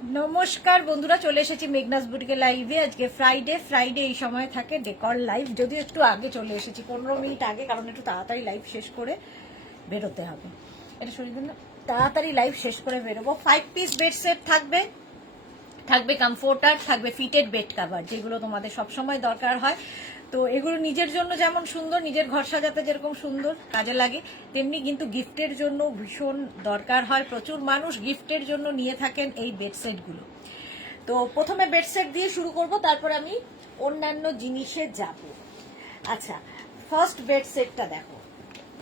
নমস্কার বন্ধুরা, চলে এসেছি মেঘনাস বুটিকে লাইভে। আজকে ফ্রাইডে এই সময় থাকে ডেকর লাইভ, যদিও একটু আগে চলে এসেছি, 15 মিনিট আগে, কারণ একটু তাড়াতাড়ি লাইভ শেষ করে বেরোতে হবে। এটা শরীর না, তাড়াতাড়ি লাইভ শেষ করে বেরোবো। 5 পিস বেড সেট থাকবে, থাকবে কমফোর্টার, থাকবে ফিটেড বেড কাভার, যেগুলো তোমাদের সবসময় দরকার হয়। তো এগুলো নিজের জন্য যেমন সুন্দর, নিজের ঘর সাজাতে যেরকম সুন্দর কাজে লাগে, তেমনি কিন্তু গিফটের জন্য ভীষণ দরকার হয়। প্রচুর মানুষ গিফটের জন্য নিয়ে থাকেন এই বেডসেটগুলো। তো প্রথমে বেডসেট দিয়ে শুরু করব, তারপর আমি অন্যান্য জিনিসে যাব। আচ্ছা, ফার্স্ট বেডসেটটা দেখো,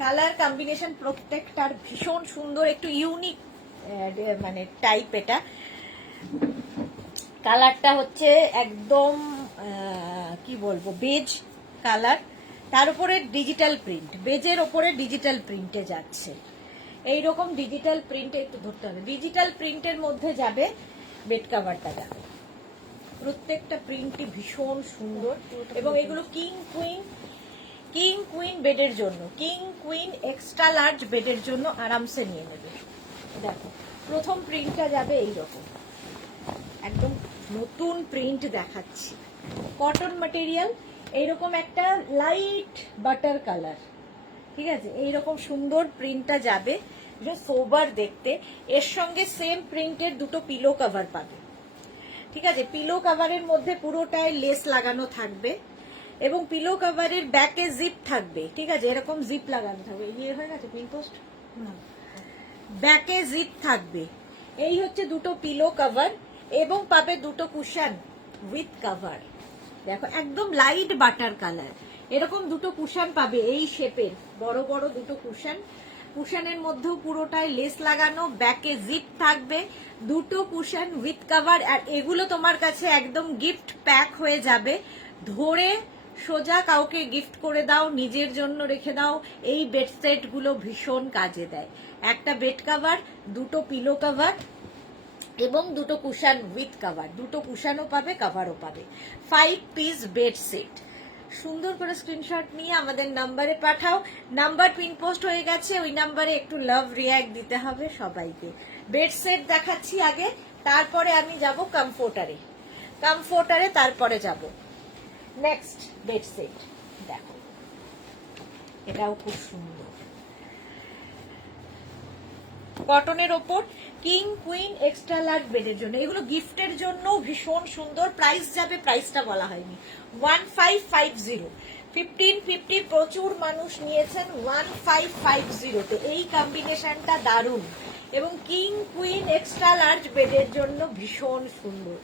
কালার কম্বিনেশন প্রত্যেকটার ভীষণ সুন্দর, একটু ইউনিক মানে টাইপ। এটা কালারটা হচ্ছে একদম কি বলবো, বেজ কালার, তার উপরে ডিজিটাল প্রিন্ট, বেজের ওপরে ডিজিটাল প্রিন্টে যাচ্ছে। এইরকম ডিজিটাল প্রিন্টে, একটু ধরতে হবে, ডিজিটাল প্রিন্টের মধ্যে যাবে বেড কাভারটা। দেখো প্রত্যেকটা প্রিন্টই ভীষণ সুন্দর, এবং এগুলো কিং কুইন বেডের জন্য, কিং কুইন এক্সট্রা লার্জ বেডের জন্য আরামসে নিয়ে নেবে। দেখো প্রথম প্রিন্টটা যাবে এইরকম, একদম নতুন প্রিন্ট দেখাচ্ছি, কটন ম্যাটেরিয়াল, এইরকম একটা লাইট বাটার কালার, ঠিক আছে, এইরকম সুন্দর প্রিন্টটা যাবে, সোবার দেখতে। এর সঙ্গে সেম প্রিন্টের দুটো পিলো কভার পাবে, ঠিক আছে। পিলো কভারের মধ্যে পুরোটায় লেস লাগানো থাকবে, এবং পিলো কভারের ব্যাকে জিপ থাকবে, ঠিক আছে, এরকম জিপ লাগানো থাকবে। ইয়ে হয়ে গেছে পিন পোস্ট, ব্যাকে জিপ থাকবে। এই হচ্ছে দুটো পিলো কভার, এবং পাবে দুটো কুশন উইথ কভার। দেখো একদম লাইট বাটার কালার, এরকম দুটো কুশন পাবে এই শেপের, বড় বড় দুটো কুশন। কুশনের মধ্যেও পুরোটায় লেস লাগানো, ব্যাকে জিপ থাকবে, দুটো কুশন উইথ কভার। আর এগুলো তোমার কাছে একদম গিফট প্যাক হয়ে যাবে, ধরে সোজা কাউকে গিফট করে দাও, নিজের জন্য রেখে দাও। এই বেডসেট গুলো ভীষণ কাজে দেয়। একটা বেড কভার, দুটো পিলো কভার, এবং দুটো কুশন উইথ কভার, দুটো কুশনও পাবে, কভারও পাবে। 5 পিস বেড সেট। সুন্দর করে স্ক্রিনশট নিয়ে আমাদের নাম্বারে পাঠাও। নাম্বার পিন পোস্ট হয়ে গেছে, ওই নাম্বারে একটু লাভ রিয়াক্ট দিতে হবে সবাইকে। বেড সেট দেখাচ্ছি আগে, তারপরে আমি যাব কমফোর্টারে তারপরে যাব। নেক্সট বেড সেট দেখো, এটাও খুব সুন্দর, কটনের ওপর, কিং কুইন এক্সট্রা লার্জ বেডের জন্য। এগুলো গিফটের জন্য ভীষণ সুন্দর। প্রাইস যাবে, প্রাইসটা বলা হয়নি, 1550, 1550 প্রচুর মানুষ নিয়েছেন, 1550 তে। এই কম্বিনেশনটা দারুণ, এবং কিং কুইন এক্সট্রা লার্জ বেডের জন্য ভীষণ সুন্দর।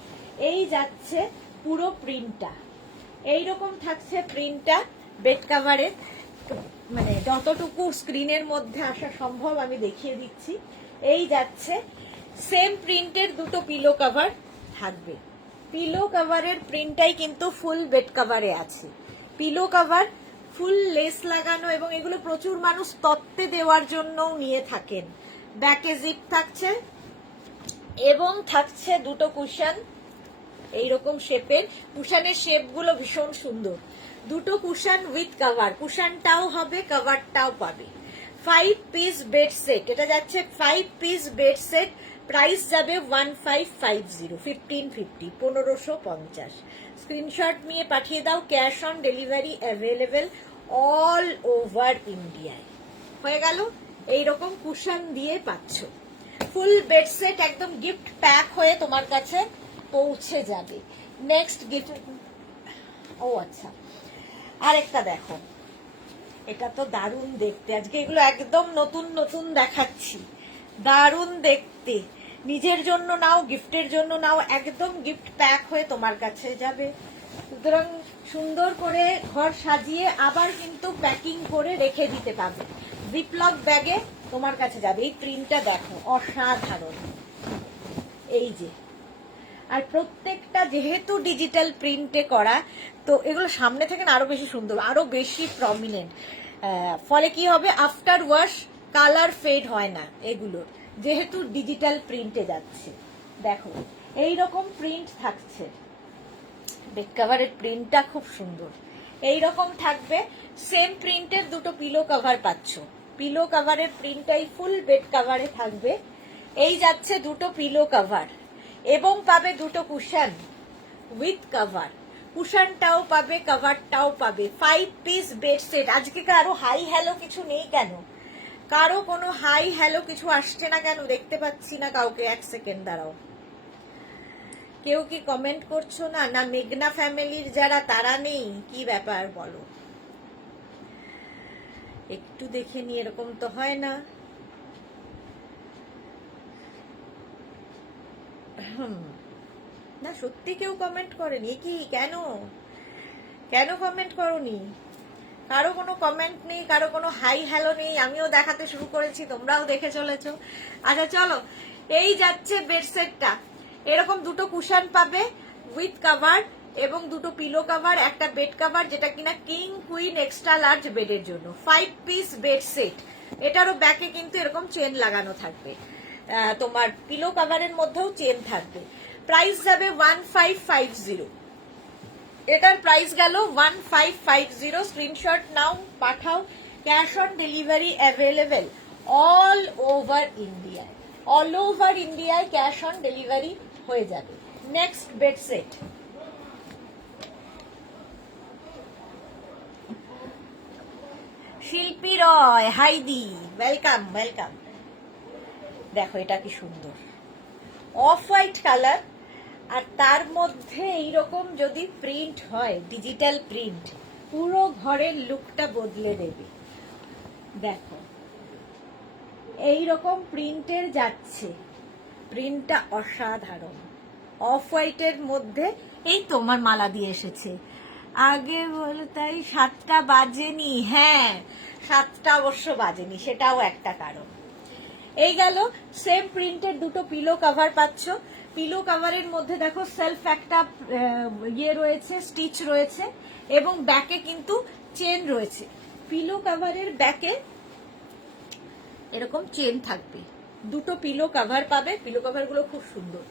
এই যাচ্ছে পুরো প্রিন্টটা, এইরকম থাকছে প্রিন্টটা বেড কাভারের, মানে যতটুকু স্ক্রিনের মধ্যে আসা সম্ভব আমি দেখিয়ে দিচ্ছি। এই যাচ্ছে সেম প্রিন্টের দুটো পিলো কভার থাকবে। পিলো কভারের প্রিন্টটাই কিন্তু ফুল বেড কভারে আছে। পিলো কভার ফুল লেস লাগানো, এবং এগুলো প্রচুর মানুষ তত্ত্বে দেওয়ার জন্যও নিয়ে থাকেন। ব্যাকে জিপ থাকছে, এবং থাকছে দুটো কুশন এইরকম শেপের। কুশনের শেপগুলো ভীষণ সুন্দর, দুটো কুশন উইথ কভার, কুশনটাও হবে, কভারটাও পাবে। 5 পিস বেড সেট, এটা যাচ্ছে 5 পিস বেড সেট। প্রাইস যাবে 1550, 1550, 1550। স্ক্রিনশট নিয়ে পাঠিয়ে দাও। Cash on delivery available all over ইন্ডিয়ায়। হয়ে গেল, এইরকম কুশন দিয়ে পাচ্ছ। ফুল বেড সেট একদম গিফট প্যাক হয়ে তোমার কাছে পৌঁছে যাবে। নেক্সট গিফট, ও আচ্ছা, আরেকটা দেখো, এটা তো দারুণ দেখতে। আজকে এগুলো একদম নতুন নতুন দেখাচ্ছি, দারুণ দেখতে। নিজের জন্য নাও, গিফটের জন্য নাও, একদম গিফট প্যাক হয়ে তোমার কাছে যাবে। সুতরাং সুন্দর করে ঘর সাজিয়ে আবার কিন্তু প্যাকিং করে রেখে দিতে পারবে, জিপলক ব্যাগে তোমার কাছে যাবে। এই প্রিন্টটা দেখো, অসাধারণ। এই যে, আর প্রত্যেকটা যেহেতু ডিজিটাল প্রিন্টে করা, তো এগুলো সামনে থেকে আরো বেশি সুন্দর, আরো বেশি প্রমিনেন্ট। ফলে কি হবে, আফটার ওয়াশ কালার ফেড হয় না এগুলোর, যেহেতু ডিজিটাল প্রিন্টে যাচ্ছে। দেখো এইরকম প্রিন্ট থাকছে, বেড কাভারের প্রিন্টটা খুব সুন্দর, এইরকম থাকবে। সেম প্রিন্টের দুটো পিলো কভার পাচ্ছ, পিলো কভারের প্রিন্টটাই ফুল বেড কাভারে থাকবে। এই যাচ্ছে দুটো পিলো কভার, এবং পাবে দুটো কুশন উইথ কভার, কুশনটাও পাবে কভারটাও পাবে। 5 পিস বেড সেট। আজকে কারো হাই হ্যালো কিছু নেই কেন? কারো কোনো হাই হ্যালো কিছু আসছে না কেন? দেখতে পাচ্ছি না কাউকে। এক সেকেন্ড দাঁড়াও, কেউ কি কমেন্ট করছো না? না মেঘনা ফ্যামিলির যারা তারা নেই? কি ব্যাপার বলো, একটু দেখে নি, এরকম তো হয় না। না সত্যি কেউ কমেন্ট করেনি কি? কেন কেন কমেন্ট করোনি? কারো কোনো কমেন্ট নেই, কারো কোনো হাই হ্যালো নেই। আমিও দেখাতে শুরু করেছি, তোমরাও দেখে চলেছো। আচ্ছা চলো, এই যাচ্ছে বেড সেটটা। এরকম দুটো কুশন পাবে উইথ কভার এবং দুটো পিলো কভার, একটা বেড কভার, যেটা কিনা কিং কুইন এক্সট্রা লার্জ বেডের জন্য। 5 পিস বেড সেট। এটারও ব্যাকে কিন্তু এরকম চেন লাগানো থাকবে, তোমার পিলো কভারের মধ্যেও চেন থাকবে। প্রাইস যাবে 1550। এটার প্রাইস গেল 1550। স্ক্রিনশট নাও, পাঠাও। Cash on delivery available all over ইন্ডিয়ায়। অল ওভার ইন্ডিয়ায় ক্যাশ অন ডেলিভারি হয়ে যাবে। Next bed set. শিল্পী রয়, হাইদি, ওয়েলকাম ওয়েলকাম। দেখো এটা কি সুন্দর, অফ হোয়াইট কালার, আর তার মধ্যে এইরকম যদি প্রিন্ট হয়, ডিজিটাল প্রিন্ট, পুরো ঘরের লুকটা বদলে দেবে। দেখো এইরকম প্রিন্টের যাচ্ছে, প্রিন্টটা অসাধারণ। অফ হোয়াইটের মধ্যে এই তোমার মালা দিয়ে এসেছে। আগে বলো তাই 7টা বাজেনি? হ্যাঁ 7টা অবশ্য বাজেনি, সেটাও একটা কারণ। এই গেল সেম প্রিন্টের দুটো পিলো কভার পাচ্ছ। পিলো কভারের মধ্যে দেখো সেলফ একটা ইয়ে রয়েছে, স্টিচ রয়েছে, এবং ব্যাকে কিন্তু চেন রয়েছে। পিলো কভারের ব্যাকে এরকম চেন থাকবে। দুটো পিলো কভার পাবে, পিলো কভার গুলো খুব সুন্দর।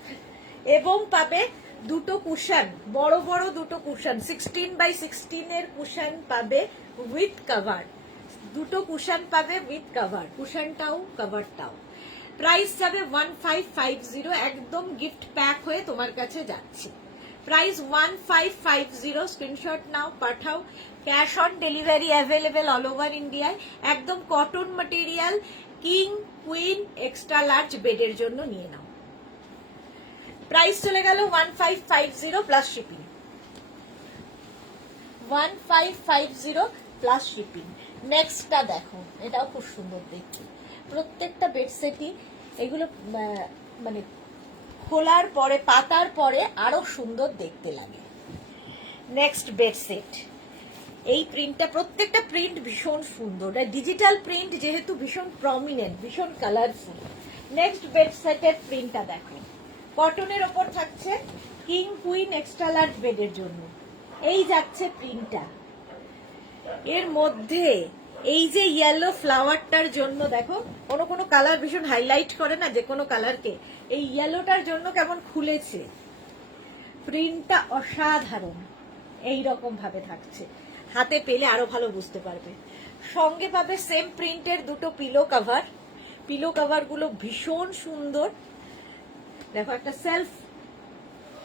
এবং পাবে দুটো কুশন, বড় বড় দুটো কুশন, 16x16 এর কুশন পাবে উইথ কভার। দুটো কুশন পাবে উইথ কভার, কুশনটাও কভারটাও। প্রাইস যাবে 1550, একদম গিফট প্যাক হয়ে তোমার কাছে যাচ্ছে। প্রাইস 1550। স্ক্রিনশট নাও, পাঠাও। Cash on delivery available all over ইন্ডিয়ায়। একদম cotton material, king queen extra large বেডের জন্য নিয়ে নাও। প্রাইস চলে গেল 1550 প্লাস শিপিং। 1550 plus shipping. নেক্সটটা দেখো, এটাও খুব সুন্দর দেখতে। প্রত্যেকটা বেডসেটই এগুলো মানে খোলার পরে, পাতার পরে আরো সুন্দর দেখতে লাগে। Next bedside. এই প্রিন্টটা, প্রত্যেকটা প্রিন্ট ভীষণ সুন্দর, ডিজিটাল প্রিন্ট যেহেতু ভীষণ প্রমিনেন্ট, ভীষণ কালারফুল। নেক্সট বেডসেটের প্রিন্টটা দেখো, কটনের ওপর থাকছে, কিং কুইন এক্সট্রা লার্জ বেডের জন্য। এই যাচ্ছে প্রিন্টটা। এর মধ্যে এই যে ইয়েলো ফ্লাওয়ারটার জন্য দেখো, কোনো কোনো কালার ভীষণ হাইলাইট করে না যে কোনো কালারকে, এই ইয়েলোটার জন্য কেমন খুলেছে। প্রিন্টটা অসাধারণ, এই রকম ভাবে থাকছে। হাতে পেলে আরো ভালো বুঝতে পারবে। সঙ্গে পাবে সেম প্রিন্টের দুটো পিলো কভার। পিলো কভার গুলো ভীষণ সুন্দর। দেখো একটা সেলফ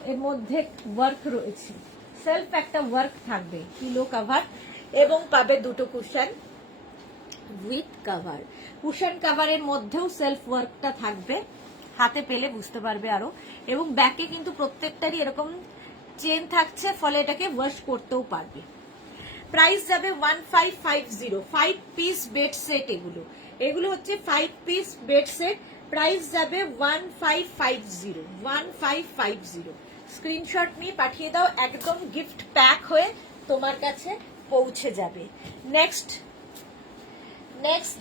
এর মধ্যে ওয়ার্ক রয়েছে, সেলফ একটা ওয়ার্ক থাকবে পিলো কভার, এবং পাবে দুটো কুশন উইথ কভার। কুশন কভারের মধ্যেও সেলফ ওয়ার্কটা থাকবে, হাতে পেলে বুঝতে পারবে আরো। এবং ব্যাকে কিন্তু প্রত্যেকটারই এরকম চেন থাকছে, ফলে এটাকে ওয়াশ করতেও পারবে। প্রাইস যাবে 1550। 5 পিস বেড সেট এগুলো, এগুলো হচ্ছে 5 পিস বেড সেট। প্রাইস যাবে 1550। 1550। স্ক্রিনশট নিয়ে পাঠিয়ে দাও, একদম গিফট প্যাক হয়ে তোমার কাছে পৌঁছে যাবে। নেক্সট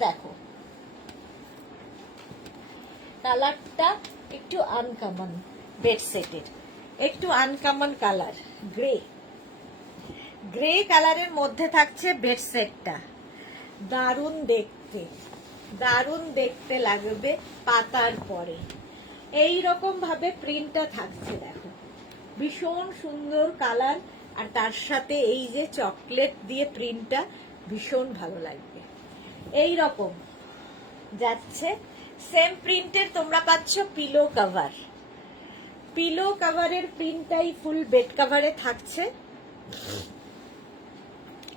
দেখো, কালারটা একটু আনকমন, বেড সেটের একটু আনকমন কালার, গ্রে কালারের মধ্যে থাকছে বেড সেটটা। দারুণ দেখতে, দারুণ দেখতে লাগবে পাতার পরে। এই রকম ভাবে প্রিন্টটা থাকছে, দেখো ভীষণ সুন্দর কালার, আর তার সাথে এই যে চকলেট দিয়ে প্রিন্টটা ভীষণ ভালো লাগবে। এই রকম যাচ্ছে। সেম প্রিন্টের তোমরা পাচ্ছ পিলো কভার, পিলো কাভারের প্রিন্টটাই ফুল বেড কাভারে থাকছে।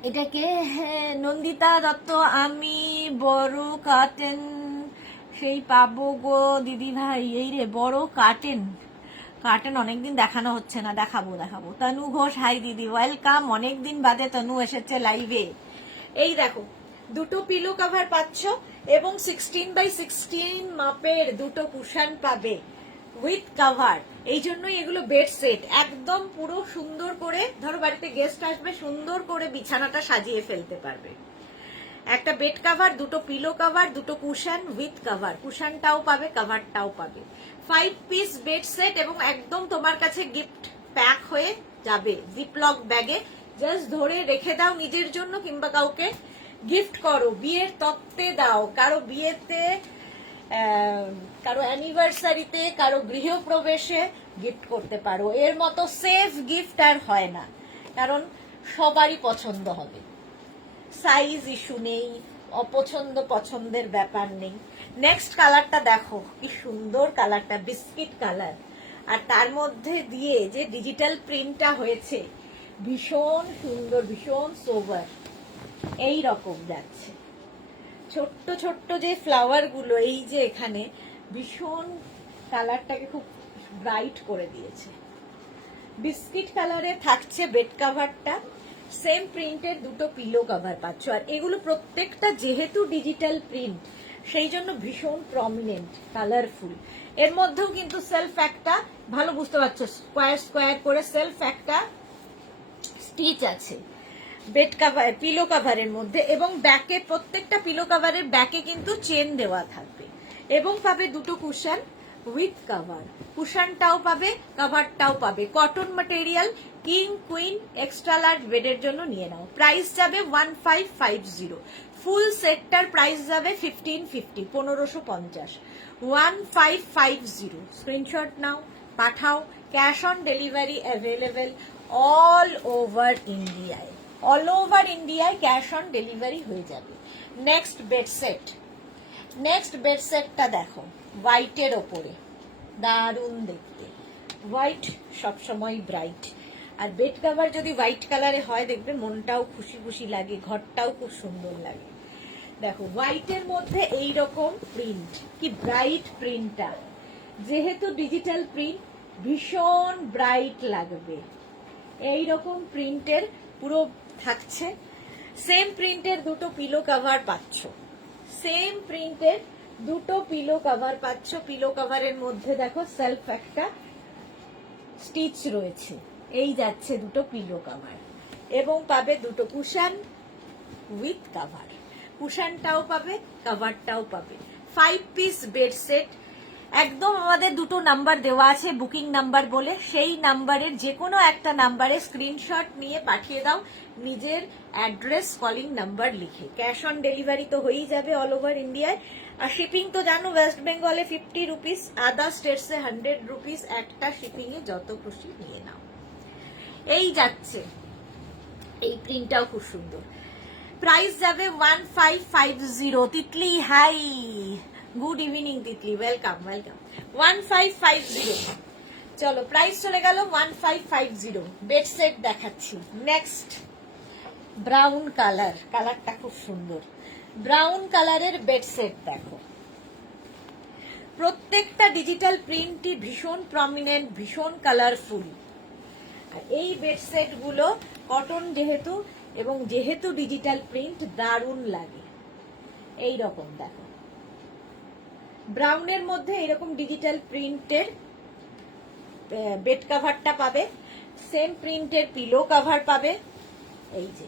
এটাকে নন্দিতা দত্ত, আমি বড় কার্টেন সেই পাবো গো দিদি ভাই। এই রে বড় কার্টেন অনেকদিন দেখানো হচ্ছে না, দেখাবো। তনু ঘোষ, হাই দিদি, ওয়েলকাম। অনেকদিন বাদে তনু এসেছে লাইভে। এই দেখো দুটো পিলো কভার পাচ্ছ এবং 16x16 মাপের দুটো কুশন পাবে উইথ কভার। এই জন্যই এগুলো বেড সেট, একদম পুরো সুন্দর করে, ধরো বাড়িতে গেস্ট আসবে, সুন্দর করে বিছানাটা সাজিয়ে ফেলতে পারবে। একটা বেড কভার, দুটো পিলো কভার, দুটো কুশন উইথ কভার, কুশনটাও পাবে, কভারটাও পাবে। 5 পিস বেড সেট এবং একদম তোমার কাছে গিফট প্যাক হয়ে যাবে জিপলক ব্যাগে। জাস্ট ধরে রেখে দাও নিজের জন্য, কিংবা কাউকে গিফট করো, বিয়ের তত্ত্বে দাও, কারো বিয়েতে, কারো অ্যানিভার্সারিতে, কারো গৃহপ্রবেশে গিফট করতে পারো। এর মতো সেফ গিফট আর হয় না, কারণ সবারই পছন্দ হবে। সাইজ ইস্যু নেই, অপছন্দ পছন্দের ব্যাপার নেই। নেক্সট কালারটা দেখো কি সুন্দর কালারটা, বিস্কিট কালার, আর তার মধ্যে দিয়ে যে ডিজিটাল প্রিন্টটা হয়েছে ভীষণ সুন্দর, ভীষণ সোবার। এই রকম যাচ্ছে ছোট্ট ছোট্ট যে ফ্লাওয়ার গুলো, এই যে এখানে ভীষণ কালারটাকে খুব ব্রাইট করে দিয়েছে। বিস্কিট কালারে থাকছে বেড কাভারটা, সেম প্রিন্টের দুটো পিলো কভার পাচ্ছ। আর এগুলো প্রত্যেকটা যেহেতু ডিজিটাল প্রিন্ট, সেই জন্য ভীষণ প্রমিনেন্ট, কালারফুল। এর মধ্যেও কিন্তু সেলফ একটা, ভালো বুঝতে পারছো, স্কোয়ার স্কোয়ার করে সেলফ একটা স্টিচ আছে বেড কাভার, পিলো কাভারের মধ্যে। এবং ব্যাকে, প্রত্যেকটা পিলো কাভারের ব্যাকে কিন্তু চেন দেওয়া থাকবে। এবং পাবে দুটো কুশন উইথ কভার, কুশনটাও পাবে, কভারটাও পাবে। Cotton material, king queen extra large বেডের জন্য নিয়ে নাও। প্রাইস যাবে 1550। ফুল সেটটার প্রাইস যাবে 1550, 1550, 1550। স্ক্রিনশট নাও, পাঠাও। Cash on delivery available all over ইন্ডিয়ায়, অল ওভার ইন্ডিয়ায় ক্যাশ অন ডেলিভারি হয়ে যাবে। Next bed set, next bed সেটটা দেখো হোয়াইটের ওপরে, দারুণ দেখতে। হোয়াইট সবসময় ব্রাইট, আর বেড কভার যদি হোয়াইট কালারে হয় দেখবে মনটাও খুশি খুশি লাগে, ঘরটাও খুব সুন্দর লাগে। দেখো হোয়াইটের মধ্যে এই রকম প্রিন্ট, কি ব্রাইট প্রিন্টটা, যেহেতু ডিজিটাল প্রিন্ট ভীষণ ব্রাইট লাগবে। এই রকম প্রিন্টের পুরো থাকছে। সেম প্রিন্টের দুটো পিলো কভার পাচ্ছ, সেম প্রিন্টের দুটো পিলো কভার পাচ্ছ। পিলো কভারের মধ্যে দেখো সেলফ একটা স্টিচ রয়েছে। এই যাচ্ছে দুটো পিলো কভার, এবং পাবে দুটো কুশন উইথ কভার, কুশনটাও পাবে, কভারটাও পাবে। 5 পিস বেড সেট। একদম আমাদের দুটো নাম্বার দেওয়া আছে বুকিং নাম্বার বলে, সেই নাম্বারের যে কোনো একটা নাম্বারে স্ক্রিনশট নিয়ে পাঠিয়ে দাও নিজের অ্যাড্রেস, কলিং নাম্বার লিখে। ক্যাশ অন ডেলিভারি তো হয়েই যাবে অল ওভার ইন্ডিয়ায়। আর শিপিং তো জানো, ওয়েস্ট বেঙ্গলে 50 রুপিস, আদার স্টেটসে 100 রুপিস। একটা শিপিং এ যত খুশি নিয়ে নাও। এই যাচ্ছে, এই প্রিন্টটাও খুব সুন্দর। প্রাইস যাবে 1550। Titli hi, good evening Titli, welcome welcome. 1550। চলো প্রাইস চলে গেল 1550। বেড সেট দেখাচ্ছি। নেক্সট ব্রাউন কালার, কালারটা খুব সুন্দর। ব্রাউন কালারের বেড সেট দেখো, প্রত্যেকটা ডিজিটাল প্রিন্টই ভীষণ প্রমিনেন্ট, ভীষণ কালারফুল। আর এই বেড সেট গুলো কটন যেহেতু, এবং যেহেতু ডিজিটাল প্রিন্ট, দারুণ লাগে। এই রকম দেখো, ব্রাউনের মধ্যে এরকম ডিজিটাল প্রিন্টের বেড কভারটা পাবে, সেম প্রিন্টের পিলো কভার পাবে। এই যে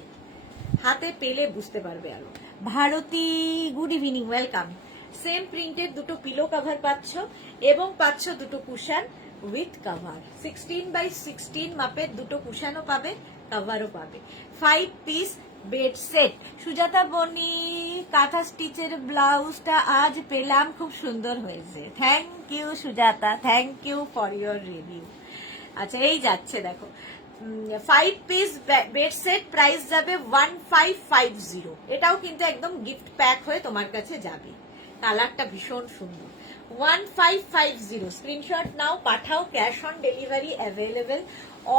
হাতে পেলে বুঝতে পারবে আরো। Bharati, good evening, welcome. Same প্রিন্টের দুটো পিলো কভার পাচ্ছ, এবং পাচ্ছ দুটো কুশন উইথ কভার। 16x16 মাপের দুটো কুশনও পাবে, কভারও পাবে। 5 পিস বেড সেট। সুজাতা বনি, কাঁথা স্টিচের ব্লাউজটা আজ পেলাম, খুব সুন্দর হয়েছে। Thank you Sujata, thank you for your review. আচ্ছা এই যাচ্ছে দেখো 5 পিস বেড সেট, প্রাইস যাবে 1550। এটাও কিন্তু একদম গিফট প্যাক হয়ে তোমার কাছে যাবে। কালারটা ভীষণ সুন্দর। 1550 স্ক্রিনশট নাও, পাঠাও। Cash on delivery available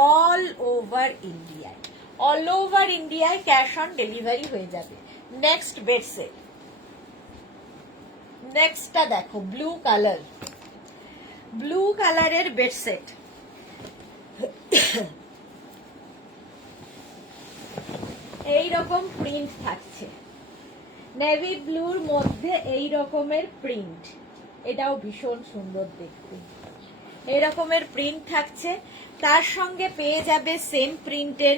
all over ইন্ডিয়ায়। অল ওভার ইন্ডিয়ায় ক্যাশ অন ডেলিভারি হয়ে যাবে। নেক্সট বেড সেট, নেক্সটটা দেখো ব্লু কালার, ব্লু কালারের বেড সেট। এইরকম প্রিন্ট থাকছে, নেভি ব্লুর মধ্যে এই রকমের প্রিন্ট, এটাও ভীষণ সুন্দর দেখতে। এরকমের প্রিন্ট থাকছে, তার সঙ্গে পেয়ে যাবে সেম প্রিন্টের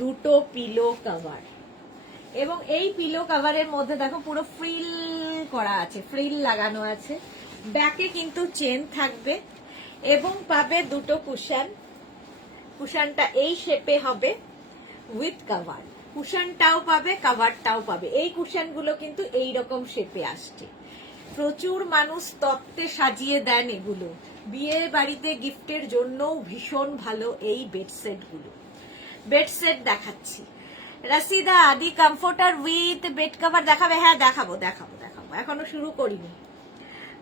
দুটো পিলো কভার। এবং এই পিলো কভারের মধ্যে দেখো পুরো ফ্রিল করা আছে, ফ্রিল লাগানো আছে। ব্যাকে কিন্তু চেন থাকবে এবং পাবে দুটো কুশন। কুশনটা এই শেপে হবে উইথ কভার, কুশনটাও পাবে কভারটাও পাবে। এই কুশনগুলো কিন্তু এইরকম শেপে আসছে। প্রচুর মানুষ তত্ত্বে সাজিয়ে দেন এগুলো, বিয়ে বাড়িতে গিফটের জন্যও ভীষণ ভালো এই বেডসেট গুলো। বেডসেট দেখাচ্ছি, রাশিদা আদি কমফোর্টার উইথ বেড কভার দেখাবে? হ্যাঁ দেখাবো দেখাবো দেখাবো, এখনো শুরু করিনি।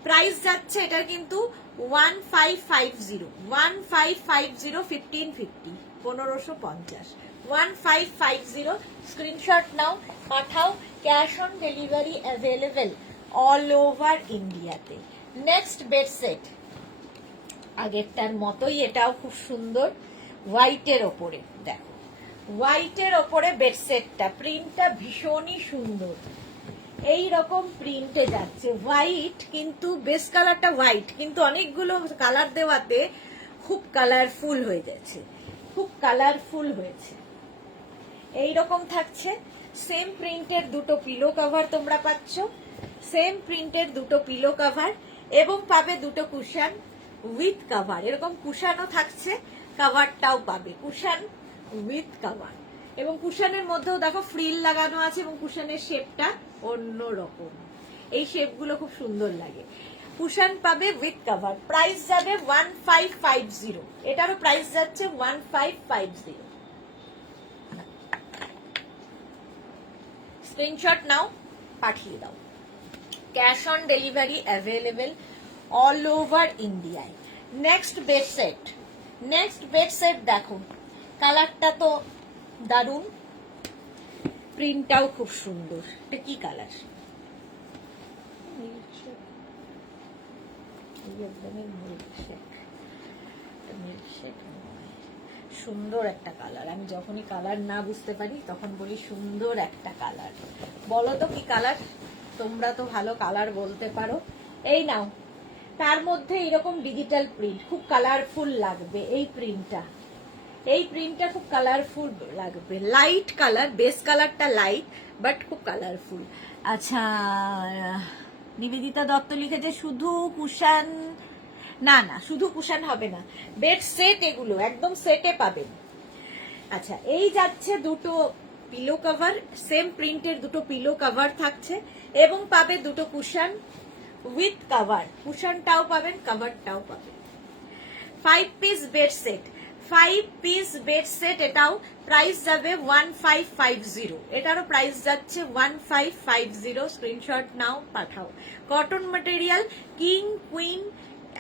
প্রাইস যাচ্ছে এটা কিন্তু 1550, 1550, 1550, 1550, 1550। স্ক্রিনশট নাও, পাঠাও। Cash on delivery available all over ইন্ডিয়াতে। নেক্সট বেড সেট, আগেরটার মতোই, এটাও খুব সুন্দর, হোয়াইটের ওপরে। দেখো হোয়াইটের ওপরে বেডসেটটা, প্রিন্টটা ভীষণই সুন্দর। এই রকম প্রিন্টে যাচ্ছে, হোয়াইট কিন্তু বেস কালারটা হোয়াইট, কিন্তু অনেকগুলো কালার দেওয়াতে খুব কালারফুল হয়ে যাচ্ছে, খুব কালারফুল হয়েছে। এই রকম থাকছে। সেম প্রিন্টের দুটো পিলো কভার তোমরা পাচ্ছ, সেম প্রিন্টের দুটো পিলো কভার, এবং পাবে দুটো কুশন উইথ কভার। এরকম কুশনও থাকছে, কভারটাও পাবে, কুশন উইথ কভার। এবং কুশনের মধ্যেও দেখো ফ্রিল লাগানো আছে এবং কুশনের শেপটা অন্য রকম। এই শেপগুলো খুব সুন্দর লাগে। কুশন পাবে উইথ কভার। প্রাইস যাবে 1550, এটারও প্রাইস যাচ্ছে 1550। স্ক্রিনশট নাও, পাঠিয়ে দাও। Cash on delivery available all over ইন্ডিয়ায়। Next bed set, next bed set দেখো, কালারটা তো দারুণ, প্রিন্টটাও খুব সুন্দর। এটা কি কালার? সুন্দর একটা কালার। আমি যখনই কালার না বুঝতে পারি তখন বলি সুন্দর একটা কালার। বলো তো কি কালার? তোমরা তো ভালো কালার বলতে পারো। এই নাও, তার মধ্যে এরকম ডিজিটাল প্রিন্ট, খুব কালারফুল লাগবে এই প্রিন্টটা। এই প্রিন্টটা খুব কালারফুল লাগবে, লাইট কালার, বেস কালারটা লাইট বাট খুব কালারফুল। আচ্ছা, নিবেদিতা দত্ত লিখেছে শুধু কুশন, না না শুধু কুশন হবে না, বেড সেট, এগুলো একদম সেটে পাবেন। আচ্ছা, এই যাচ্ছে দুটো পিলো কভার, সেম প্রিন্টের দুটো পিলো কভার থাকছে এবং পাবে দুটো কুশন উইথ কভার। কুশনটাও পাবেন, কভারটাও পাবেন। 5 piece bed set, 5 piece bed set, এটাও প্রাইস যাবে 1550। এটারও প্রাইস যাচ্ছে 1550। স্ক্রিনশট নাও, পাঠাও। কটন ম্যাটেরিয়াল, কিং কুইন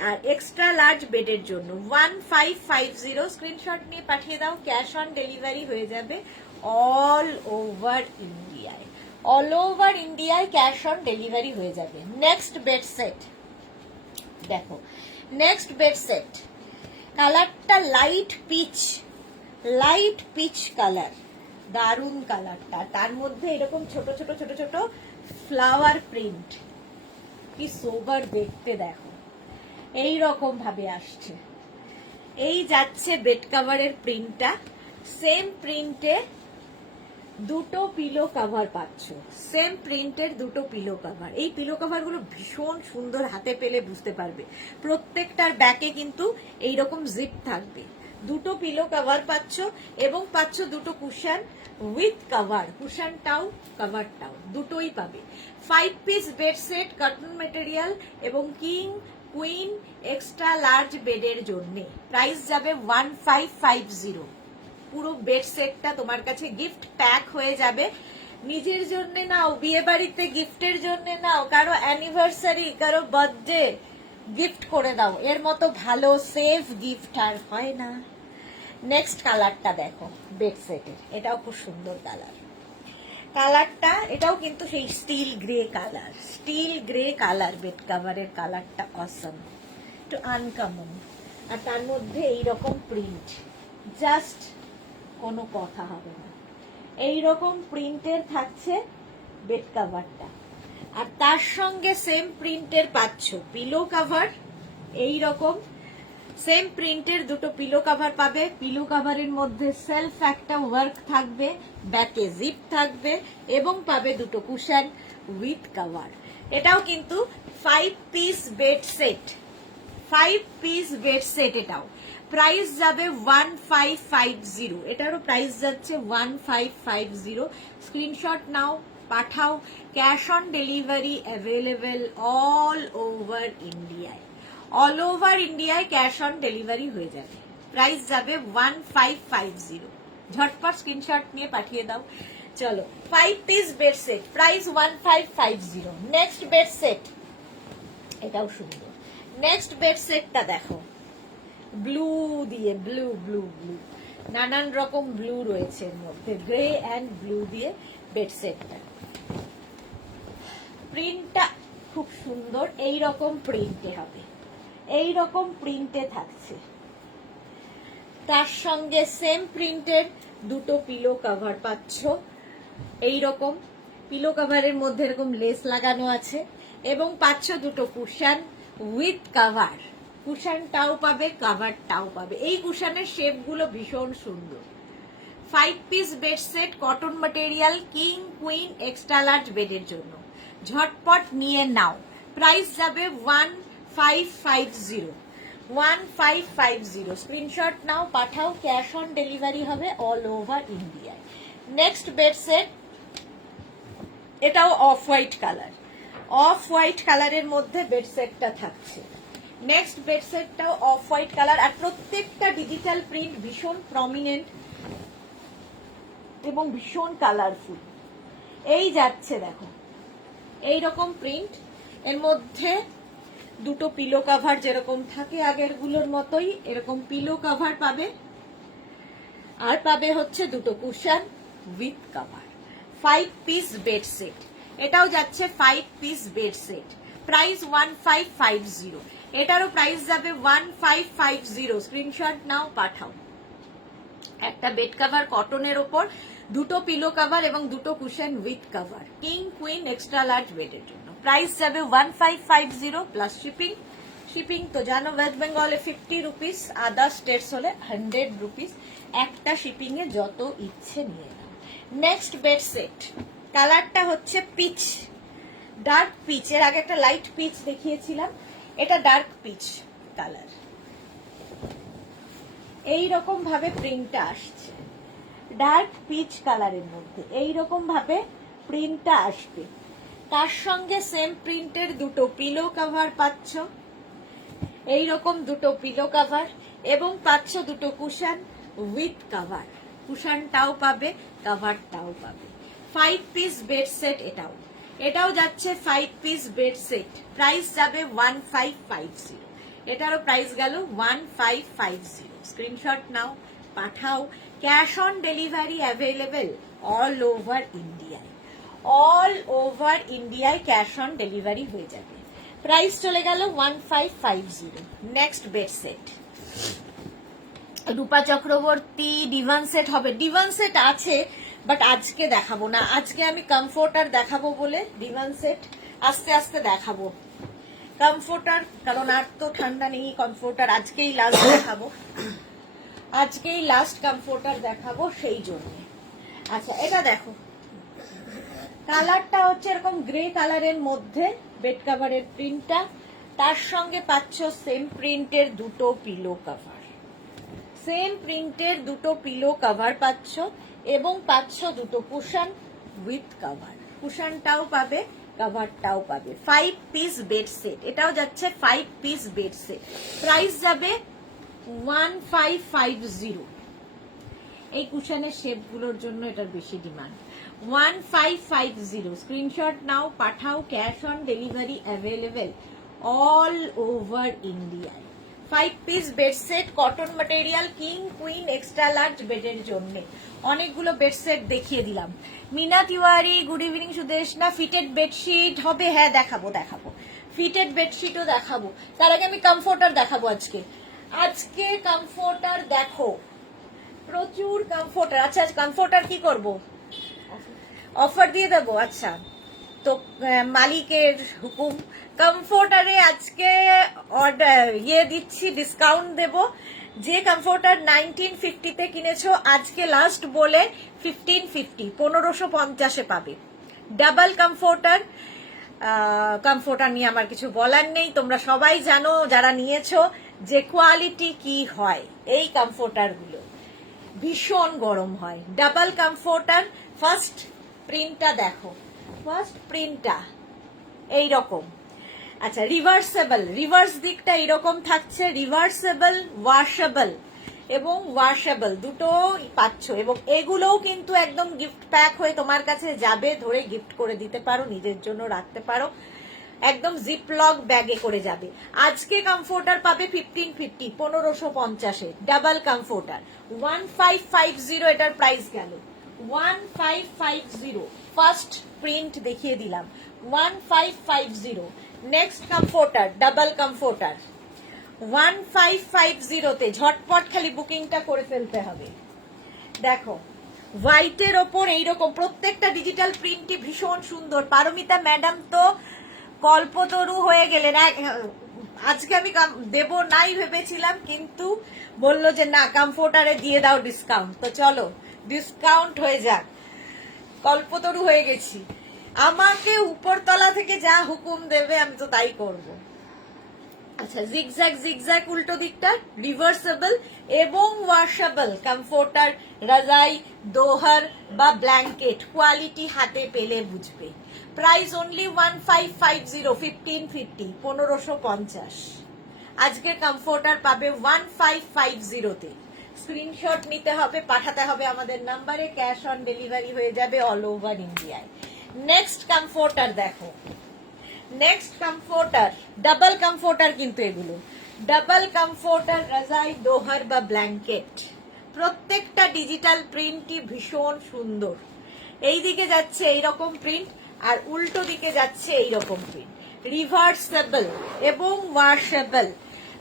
আর এক্সট্রা লার্জ বেডের জন্য 1550। স্ক্রিনশট নিয়ে পাঠিয়ে দাও। ক্যাশ অন ডেলিভারি হয়ে যাবে অল ওভার ইন্ডিয়ায়। অল ওভার ইন্ডিয়ায় ক্যাশ অন ডেলিভারি হয়ে যাবে। নেক্সট বেড সেট দেখো, নেক্সট বেড সেট, কালারটা light pitch, light peach colour, দারুন কালারটা। তার মধ্যে এরকম ছোট ছোট ছোট ছোট ফ্লাওয়ার প্রিন্ট, কি সোবার দেখতে দেখো। এই রকম ভাবে আসছে। এই যাচ্ছে বেড কভারের প্রিন্টটা, সেম প্রিন্টে দুটো পিলো কভার পাচ্ছ, সেম প্রিন্টের দুটো পিলো কভার। এই পিলো কভার গুলো ভীষণ সুন্দর, হাতে পেলে বুঝতে পারবে। প্রত্যেকটার ব্যাকে কিন্তু এইরকম জিপ থাকবে। দুটো পিলো কভার পাচ্ছ এবং পাচ্ছ দুটো কুশন উইথ কভার, কুশনটাও কভারটাও দুটোই পাবে। 5 piece bed set, cotton material এবং কিং কুইন এক্সট্রা লার্জ বেডের জন্য। প্রাইস যাবে 1550। পুরো বেড সেটটা তোমার কাছে গিফট প্যাক হয়ে যাবে। নিজের জন্য নাও, বিয়ে বাড়িতে গিফটের জন্য নাও, কারো অ্যানিভার্সারি, কারো বার্থডে, গিফট করে দাও, এর মতো ভালো সেফ গিফট আর হয় না। নেক্সট কালারটা দেখো বেড সেটের, এটাও খুব সুন্দর কালার। কালারটা এটাও কিন্তু সেই steel grey colour, steel grey colour. Bed কাভারের কালারটা অসম, একটু আনকমন, আর তার মধ্যে এইরকম প্রিন্ট, জাস্ট কোনো কথা হবে না। এইরকম প্রিন্টের থাকছে বেড কাভারটা, আর তার সঙ্গে সেম প্রিন্টের পাচ্ছ পিলো কাভার। এইরকম সেম প্রিন্টের দুটো পিলো কাভার পাবে। পিলো কাভারের মধ্যে সেলফ একটা ওয়ার্ক থাকবে, ব্যাকে জিপ থাকবে, এবং পাবে দুটো কুশন উইথ কাভার। এটাও কিন্তু 5 piece bed set, 5 piece bed set. এটাও প্রাইস যাবে 1550, এটারও প্রাইস যাচ্ছে 1550। স্ক্রিনশট নাও, পাঠাও। Cash on delivery available all over ইন্ডিয়ায়, অল ওভার ইন্ডিয়ায় ক্যাশ অন ডেলিভারি হয়ে যাবে। প্রাইস যাবে 1550, ঝটপট স্ক্রিনশট নিয়ে পাঠিয়ে দাও। চলো 5 piece bed set, price 1550। Next bed set, এটাও সুন্দর। নেক্সট বেড সেটটা দেখো, ব্লু দিয়ে, ব্লু ব্লু ব্লু, নানান রকম ব্লু রয়েছে এর মধ্যে, গ্রে অ্যান্ড ব্লু দিয়ে বেড সেটটা। প্রিন্টটা খুব সুন্দর, এই রকম প্রিন্টে হবে, এই রকম প্রিন্টে থাকছে। তার সঙ্গে সেম প্রিন্টের দুটো পিলো কভার পাচ্ছ। এই রকম পিলো কভারের মধ্যে এরকম লেস লাগানো আছে, এবং পাচ্ছ দুটো কুশন উইথ কভার। কুশনটাও পাবে, কভারটাও পাবে। এই কুশনের শেপগুলো ভীষণ সুন্দর। 5 piece bed set, cotton material, king queen extra large বেডের জন্য। ঝটপট নিয়ে নাও। প্রাইস যাবে 1550, 1550। স্ক্রিনশট নাও, পাঠাও। ক্যাশ অন ডেলিভারি হবে অল ওভার ইন্ডিয়ায়। নেক্সট বেড সেট, এটাও off white colour, off white কালারের মধ্যে বেড সেটটা থাকছে। নেক্সট বেড সেটটাও অফ হোয়াইট কালার, আর প্রত্যেকটা ডিজিটাল প্রিন্ট ভীষণ প্রমিনেন্ট এবং ভীষণ কালারফুল। এই যাচ্ছে দেখো, এই রকম প্রিন্ট, এর মধ্যে দুটো পিলো কভার যেরকম থাকে আগের গুলোর মতোই এরকম পিলো কভার পাবে, আর পাবে হচ্ছে দুটো cushion with cover. 5 piece bed set, এটাও যাচ্ছে 5 পিস বেড সেট। প্রাইস 1550, এটারও প্রাইস যাবে 1550। স্ক্রিনশট নাও, পাঠাও। একটা বেড কভার কটনের ওপর, দুটো পিলো কভার এবং দুটো cushion with cover, king queen extra large বেডের জন্য। প্রাইস যাবে 1550 প্লাস শিপিং। শিপিং তো জানো ওয়েস্ট বেঙ্গলে 50 রুপিস, আদার স্টেটস হলে 100 রুপিস। একটা শিপিং এ যত ইচ্ছে নিয়ে নাও। নেক্সট বেড সেট, কালারটা হচ্ছে পিচ, ডার্ক পিচ। এর আগে একটা লাইট পিচ দেখিয়েছিলাম, এটা ডার্ক পিচ কালার। এইরকম ভাবে প্রিন্টটা আসছে, ডার্ক পিচ কালারের মধ্যে এইরকম ভাবে প্রিন্টটা আসবে। তার সঙ্গে সেম প্রিন্টের দুটো পিলো কভার পাচ্ছ, এইরকম দুটো পিলো কভার, এবং পাচ্ছ দুটো কুশন উইথ কভার। কুশনটাও পাবে, কভারটাও পাবে। 5 পিস বেড সেট, এটাও এটাও যাচ্ছে 5 পিস বেড সেট। প্রাইস যাবে 1550, এটারও প্রাইস গেল 1550। স্ক্রিনশট নাও, পাঠাও। Cash on delivery available all over ইন্ডিয়ায়, অল ওভার ইন্ডিয়ায় ক্যাশ অন ডেলিভারি হয়ে যাবে। প্রাইস চলে গেল 1550। নেক্সট বেড সেট, রূপা চক্রবর্তী ডিভান সেট হবে। ডিভান সেট আছে, বাট আজকে দেখাবো না। আজকে আমি কমফোর্টার দেখাবো বলে ডিভান সেট আস্তে আস্তে দেখাবো। কমফোর্টার, কারণ আর তো ঠান্ডা নেই, কমফোর্টার আজকেই লাস্ট দেখাবো, আজকেই লাস্ট কমফোর্টার দেখাবো সেই জন্য। আচ্ছা, এটা দেখো, কালারটা হচ্ছে এরকম গ্রে কালারের মধ্যে বেড কভারের প্রিন্টটা। তার সঙ্গে পাচ্ছ সেম প্রিন্টের দুটো পিলো কভার, সেম প্রিন্টের দুটো পিলো কভার পাচ্ছ, এবং পাচ্ছ দুটো কুশন উইথ কভার। কুশনটাও পাবে, কভারটাও পাবে। 5 পিস বেড সেট, এটাও যাচ্ছে 5 পিস বেড সেট। প্রাইস যাবে 1550। এই কুশনের শেপগুলোর জন্য এটার বেশি ডিমান্ড। 1550। স্ক্রিনশট নাও, পাঠাও। Cash on delivery available all over ইন্ডিয়ায়। 5 piece bed set, cotton material, king queen extra large বেডের জন্য অনেকগুলো বেড সেট দেখিয়ে দিলাম। Meena Tiwari, good evening Sudeshna. Fitted bedsheet হবে, হ্যাঁ দেখাবো দেখাবো, ফিটেড বেডশিটও দেখাবো। তার আগে আমি কমফোর্টার দেখাবো আজকে। আজকে কমফোর্টার দেখো, প্রচুর কমফোর্টার। আচ্ছা কমফোর্টার কি করব, অফার দিয়ে দেবো? আচ্ছা তো মালিকের হুকুম, কমফোর্টারে আজকে অর্ডার দিচ্ছি, ডিসকাউন্ট দেব। যে কমফোর্টার 1950 কিনেছো আজকে লাস্ট বলে 1550, 1550 পাবে। ডাবল কমফোর্টার, কমফোর্টার নিয়ে আমার কিছু বলার নেই, তোমরা সবাই জানো যারা নিয়েছো যে কোয়ালিটি কি হয়। এই কমফোর্টার গুলো ভীষণ গরম হয়। ডাবল কমফোর্টার, ফার্স্ট প্রিন্টটা দেখো, ফার্স্ট প্রিন্টটা এইরকম। আচ্ছা রিভার্সেবল, রিভার্স দিকটা এরকম থাকছে, রিভার্সেবল, ওয়াশেবল এবং ওয়াশেবল দুটো পাচ্ছ। এবং এগুলোও কিন্তু একদম গিফট প্যাক হয়ে তোমার কাছে যাবে, ধরে গিফট করে দিতে পারো, নিজের জন্য রাখতে পারো, একদম জিপলক ব্যাগে করে যাবে। আজকে কমফোর্টার পাবে 1550, 1550 ডাবল কমফোর্টার। 1550 এটার প্রাইস গেল 1550। ফার্স্ট প্রিন্ট দেখিয়ে দিলাম 1550। নেক্সট কমফোর্টার, ডাবল কমফোর্টার 1550 তে ঝটপট খালি বুকিংটা করে ফেলতে হবে। দেখো হোয়াইটের ওপর এইরকম প্রত্যেকটা ডিজিটাল প্রিন্টই ভীষণ সুন্দর। পারমিতা ম্যাডাম তো কল্পতরু হয়ে গেলেন। আজকে আমি দেব নাই ভেবেছিলাম, কিন্তু বললো যে না কমফোর্টারে দিয়ে দাও ডিসকাউন্ট, তো চলো ডিসকাউন্ট হয়ে যাক, কল্পতরু হয়ে গেছি। আমাকে উপরতলা থেকে যা হুকুম দেবে আমি তো তাই করব। আচ্ছা জিগজ্যাগ, জিগজ্যাগ উল্টো দিকটা, রিভার্সেবল এবং ওয়াশেবল কমফোর্টার, রাজাই, দোহার বা ব্ল্যাঙ্কেট, কোয়ালিটি হাতে পেলে বুঝবে। Price only 1550, 1550, 1550। আজকের কমফোর্টার পাবে 1550 তে। স্ক্রিনশট নিতে হবে, পাঠাতে হবে আমাদের নাম্বারে, ক্যাশ অন ডেলিভারি হয়ে যাবে অল ওভার ইন্ডিয়ায়। নেক্সট কমফোর্টার দেখো, নেক্সট কমফোর্টার, ডাবল কমফোর্টার কিন্তু এগুলো ডাবল কমফোর্টার, রাজাই, দোহার বা ব্ল্যাঙ্কেট, প্রত্যেকটা ডিজিটাল প্রিন্টই ভীষণ সুন্দর। এই দিকে যাচ্ছে এইরকম প্রিন্ট আর উল্টো দিকে যাচ্ছে এইরকম প্রিন্ট, রিভার্সেবল এবং ওয়াশেবল।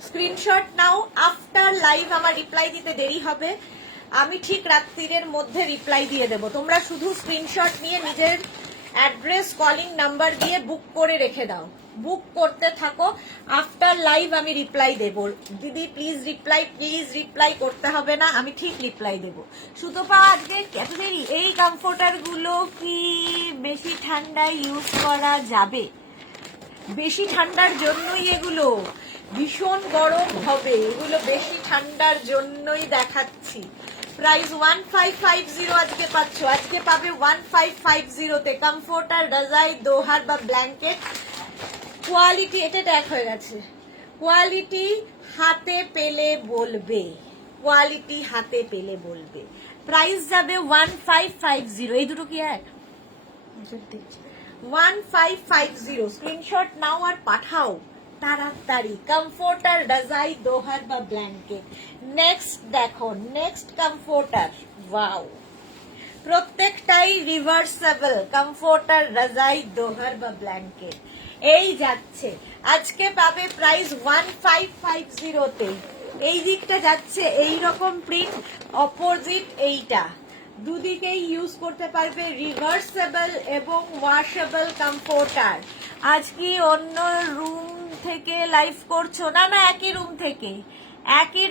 স্ক্রিনশট নাও, আফটার লাইভ আমার রিপ্লাই দিতে দেরি হবে, আমি ঠিক রাত্রির মধ্যে রিপ্লাই দিয়ে দেবো। তোমরা শুধু স্ক্রিনশট নিয়ে নিজের অ্যাড্রেস, কলিং নাম্বার দিয়ে বুক করে রেখে দাও, বুক করতে থাকো। আফটার লাইভ আমি রিপ্লাই দেব। দিদি প্লিজ রিপ্লাই করতে হবে না, আমি ঠিক রিপ্লাই দেব। সুতপা আজকে এত দেরি, এই কমফোর্টার গুলো কি বেশি ঠান্ডায় ইউজ করা যাবে? বেশি ঠান্ডার জন্যই এগুলো, ভীষণ গরম হবে এগুলো, বেশি ঠান্ডার জন্যই দেখাচ্ছি। প্রাইস 1550 আজকে পাচ্ছ, আজকে পাবে 1550 তে কমফোর্টার, রাজাই, দোহার বা ব্ল্যাঙ্কেট। কোয়ালিটি, এটা ট্যাগ হয়ে গেছে, কোয়ালিটি হাতে পেলে বলবে, কোয়ালিটি হাতে পেলে বলবে। প্রাইস যাবে 1550। এই দুটো কি এক? 1550। স্ক্রিনশট নাও আর পাঠাও তাড়াতাড়ি। কমফোর্টার, রাজাই, দোহার বা ব্ল্যাঙ্কেট। নেক্সট দেখো, নেক্সট কমফোর্টার, ওয়াও, প্রত্যেকটাই রিভার্সেবল কমফোর্টার, রাজাই, দোহার বা ব্ল্যাঙ্কেট। এই যাচ্ছে, আজকে পাবে প্রাইস 1550 তে। এই দিকটা যাচ্ছে এইরকম প্রিন্ট, অপোজিট এইটা, দুদিকেই ইউজ করতে পারবে, রিভার্সেবল এবং ওয়াশেবল কমফোর্টার। আজ কি অন্য রুম থেকে লাইভ করছো? না না, একই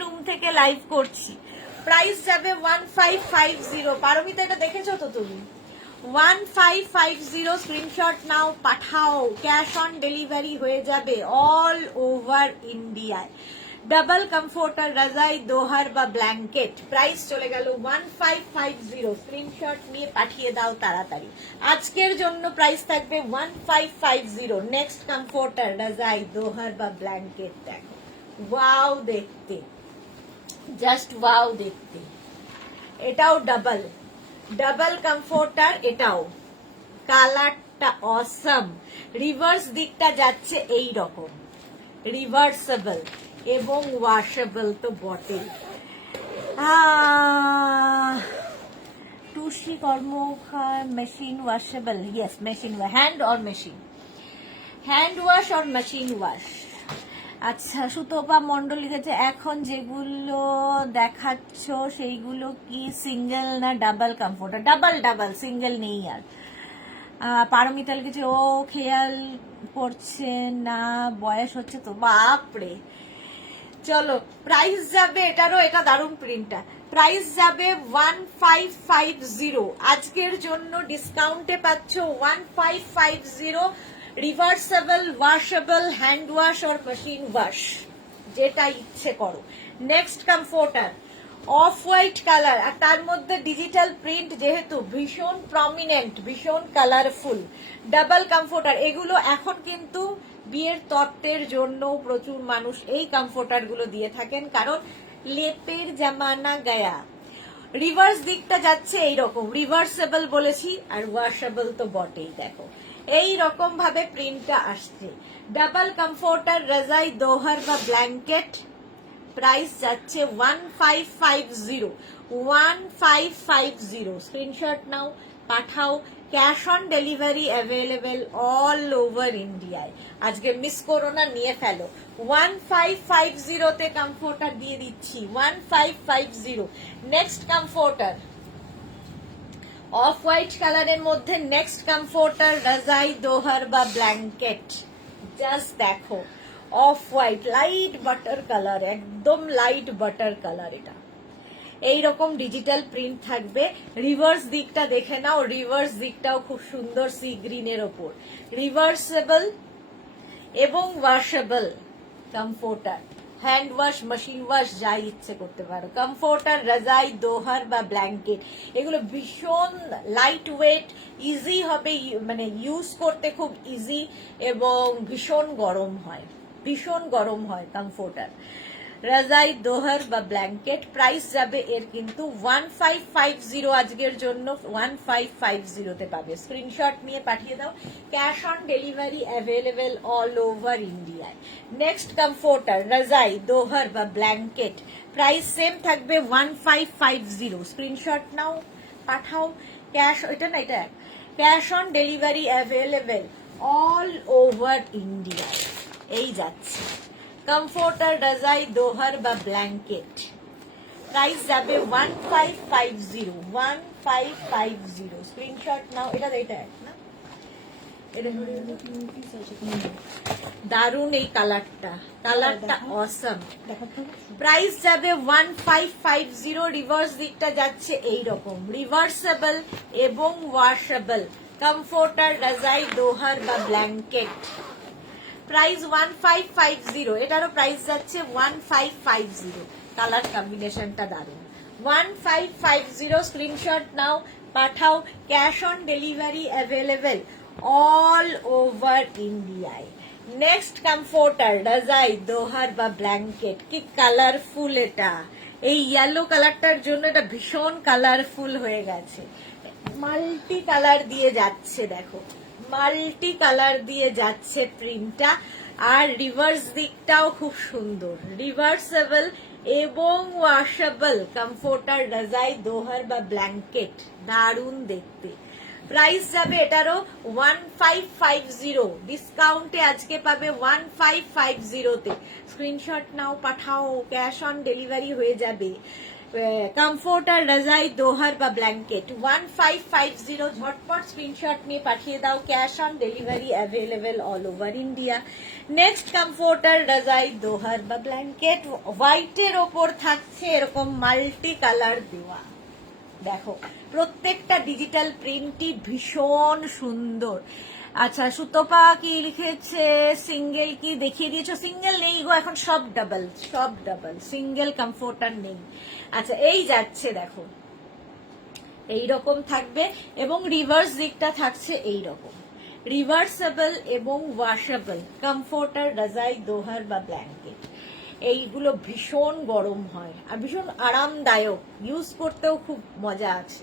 রুম থেকে লাইভ করছি। প্রাইস যাবে 1550। পারমিতা এটা দেখেছো তো তুমি? 1550। স্ক্রিনশট নাও, পাঠাও, ক্যাশ অন ডেলিভারি হয়ে যাবে অল ওভার ইন্ডিয়ায়। ডাবল কমফোর্টার, রাজাই, দোহার বা ব্ল্যাঙ্কেট। প্রাইস চলে গেল 1550। স্ক্রিনশট নিয়ে পাঠিয়ে দাও তাড়াতাড়ি। আজকের জন্য প্রাইস থাকবে 1550। নেক্সট কমফোর্টার, রাজাই, দোহার বা ব্ল্যাঙ্কেট দেখো, ওয়াও দেখতে, জাস্ট ওয়াও দেখতে। এটাও ডাবল, ডাবল কমফোর্টার, এটাও কালারটা অসম। রিভার্স দিকটা যাচ্ছে এই রকম, রিভার্সেবল এবং ওয়াশেবল তো বটে। Tusi Karmakar machine washable, yes machine, hand or machine, hand wash or machine wash. আচ্ছা, সুতপা মন্ডল লিখেছে এখন যেগুলো দেখাচ্ছ সেইগুলো কি সিঙ্গেল না double comforter? Double double, single নেই আর। পারমিতা লিখেছে ও খেয়াল পড়ছে না, বয়স হচ্ছে তো। বাপরে, চলো প্রাইস যাবে এটারও, এটা দারুণ প্রিন্টটা, প্রাইস যাবে 1550। আজকের জন্য ডিসকাউন্টে পাচ্ছ 1550, reversible, washable, hand wash or machine wash, যেটা ইচ্ছে করো। Next comforter off white colour, আর তার মধ্যে ডিজিটাল প্রিন্ট, যেহেতু ভীষণ প্রমিনেন্ট, ভীষণ কালারফুল, ডাবল কমফোর্টার। এগুলো এখন কিন্তু বিয়ের তত্ত্বের জন্য প্রচুর মানুষ এই কমফোর্টার গুলো দিয়ে থাকেন, কারণ লেপের জামানা গায়া। রিভার্স দিকটা যাচ্ছে এইরকম, রিভার্সেবল বলেছি আর ওয়াশেবল তো বটেই। দেখো এই রকম ভাবে প্রিন্টটা আসছে। ডাবল কমফোর্টার, রাজাই, দোহার বা ব্ল্যাঙ্কেট, প্রাইস যাচ্ছে 1550, 1550। স্ক্রিনশট নাও, পাঠাও। Cash on delivery available all over ইন্ডিয়ায়। আজকে মিস করো না, নিয়ে ফেলো। 1550 কমফোর্টার দিয়ে দিচ্ছি, 1550। নেক্সট কমফোর্টার অফ হোয়াইট কালারের মধ্যে, নেক্সট কমফোর্টার রাজাই, দোহার বা ব্ল্যাঙ্কেট। জাস্ট দেখো, off white, light butter colour, একদম লাইট বাটার কালার। এটা এইরকম ডিজিটাল প্রিন্ট থাকবে। রিভার্স দিকটা দেখে নাও, রিভার্স দিকটাও খুব সুন্দর, সি গ্রিনের ওপর। রিভার্সেবল এবং washable comforter, hand wash, machine wash, যাই ইচ্ছে করতে পারো। কমফোর্টার, রাজাই, দোহার বা ব্ল্যাঙ্কেট, এগুলো ভীষণ লাইট ওয়েট, ইজি হবে, মানে ইউজ করতে খুব ইজি, এবং ভীষণ গরম হয়, ভীষণ গরম হয় কমফোর্টার। রাজাই, দোহার বা ব্ল্যাঙ্কেট, প্রাইস যাবে এর কিন্তু 1550 আজকের জন্য, 1550 পাবে। স্ক্রিনশট নিয়ে পাঠিয়ে দাও। Cash on delivery available all over ইন্ডিয়ায়। নেক্সট কমফোর্টার, রাজাই, দোহার বা ব্ল্যাঙ্কেট, প্রাইস সেম থাকবে 1550। স্ক্রিনশট নাও, পাঠাও। ক্যাশ, এটা না, এটা cash on delivery available all over India. এই যাচ্ছে কমফোর্টার, রাজাই, দোহার বা ব্ল্যাঙ্কেট, প্রাইস যাবে 1550, 1550। স্ক্রিনশট নাও। এটা না, দারুন এই কালারটা, কালারটা অসম। প্রাইস যাবে 1550। রিভার্স দিকটা যাচ্ছে এইরকম, রিভার্সেবল এবং ওয়াশেবল কমফোর্টার, রাজাই, দোহার বা ব্ল্যাঙ্কেট, প্রাইস 1550। এটারও প্রাইস যাচ্ছে 1550। কালার কম্বিনেশনটা দারুন। 1550 স্ক্রিনশট নাও, পাঠাও। Cash on delivery available all over ইন্ডিয়ায়। নেক্সট কমফোর্টার, রাজাই, দোহার বা ব্ল্যাঙ্কেট, কি কালারফুল এটা। এই ইয়েলো কালারটার জন্য এটা ভীষণ কালারফুল হয়ে গেছে, মাল্টি কালার দিয়ে যাচ্ছে। দেখো মাল্টি কালার দিয়ে যাচ্ছে প্রিন্টটা, আর রিভার্স দিকটাও খুব সুন্দর, রিভার্সেবল এবং ওয়াশেবল কমফোর্টার, রাজাই, দোহার বা ব্ল্যাঙ্কেট, দারুণ দেখতে। প্রাইস যাবে এটারও 1550। ডিসকাউন্টে আজকে পাবে 1550-তে। স্ক্রিনশট নাও, পাঠাও। ক্যাশ অন ডেলিভারি হয়ে যাবে। কমফোর্টার, রাজাই, দোহার বা ব্ল্যাঙ্কেট 1550। ঝটপট স্ক্রিনশট নিয়ে পাঠিয়ে দাও। Cash on delivery available all over India. Next comforter, রাজাই, দোহার বা ব্ল্যাঙ্কেট, হোয়াইটের ওপর থাকছে এরকম মাল্টি কালার দেওয়া। দেখো প্রত্যেকটা ডিজিটাল প্রিন্টই ভীষণ সুন্দর। আচ্ছা, সুতপা কি লিখেছে, সিঙ্গেল কি দেখিয়ে দিয়েছো? সিঙ্গেল নেই গো, এখন সব ডাবল, সব ডাবল, সিঙ্গেল কমফোর্টার নেই। আচ্ছা, এই যাচ্ছে দেখো, এইরকম থাকবে, এবং রিভার্স দিকটা থাকছে এইরকম, রিভার্সেবল এবং ওয়াশেবল কমফোর্টার, রাজাই, দোহার বা ব্ল্যাঙ্কেট। এইগুলো ভীষণ গরম হয় আর ভীষণ আরামদায়ক, ইউজ করতেও খুব মজা আছে।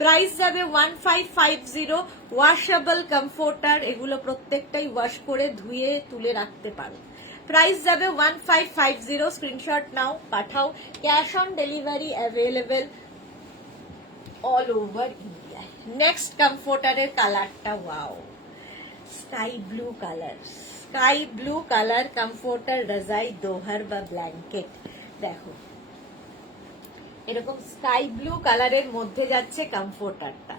প্রাইস যাবে 1550। ওয়াশেবল কমফোর্টার, এগুলো প্রত্যেকটাই ওয়াশ করে ধুয়ে তুলে রাখতে পারো। প্রাইস যাবে 1550, স্ক্রিনশট নাও পাঠাও, cash on delivery available all over India. Next কমফোর্টারের কালারটা wow, sky blue colour, sky blue colour comforter রাজাই দোহার বা ব্ল্যাঙ্কেট। দেখো এরকম স্কাই ব্লু কালারের মধ্যে যাচ্ছে কমফোর্টারটা,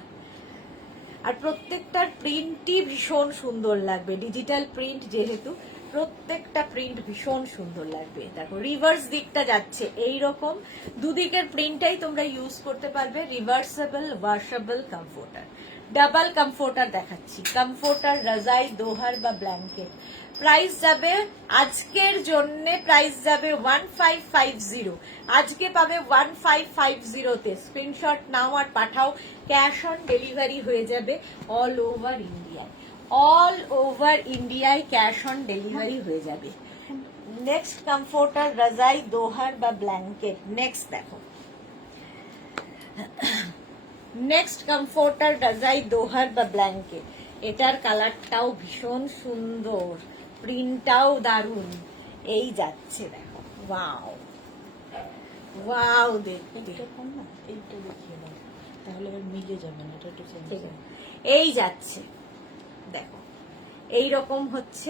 আর প্রত্যেকটার প্রিন্টই ভীষণ সুন্দর লাগবে, ডিজিটাল প্রিন্ট যেহেতু প্রত্যেকটা প্রিন্ট ভীষণ সুন্দর লাগবে। দেখো রিভার্স দিকটা যাচ্ছে এইরকম, দুদিকের প্রিন্টটাই তোমরা ইউজ করতে পারবে। Reversible washable comforter, double comforter দেখাচ্ছি, কমফোর্টার রাজাই দোহার বা ব্ল্যাঙ্কেট। প্রাইস যাবে আজকের জন্য, প্রাইস যাবে 1550, আজকে পাবে 1550 তে। স্ক্রিনশট নাও আর পাঠাও, ক্যাশ অন ডেলিভারি হয়ে যাবে অল ওভার ইন্ডিয়ায়, অল ওভার ইন্ডিয়ায় ক্যাশ অন ডেলিভারি হয়ে যাবে। নেক্সট কমফোর্টার রাজাই দোহার বা ব্ল্যাঙ্কেট। নেক্সট দেখো, নেক্সট কমফোর্টার রাজাই দোহার বা ব্ল্যাঙ্কেট। এটার কালারটাও ভীষণ সুন্দর, প্রিন্টটাও দারুন, এই যাচ্ছে দেখো, ওয়াও ওয়াও, দেখতে এইটা দেখিয়ে দাও, তাহলে এবার মিলে যাবে না, এটা একটু চেঞ্জ ঠিক আছে, এই যাচ্ছে দেখো এইরকম হচ্ছে,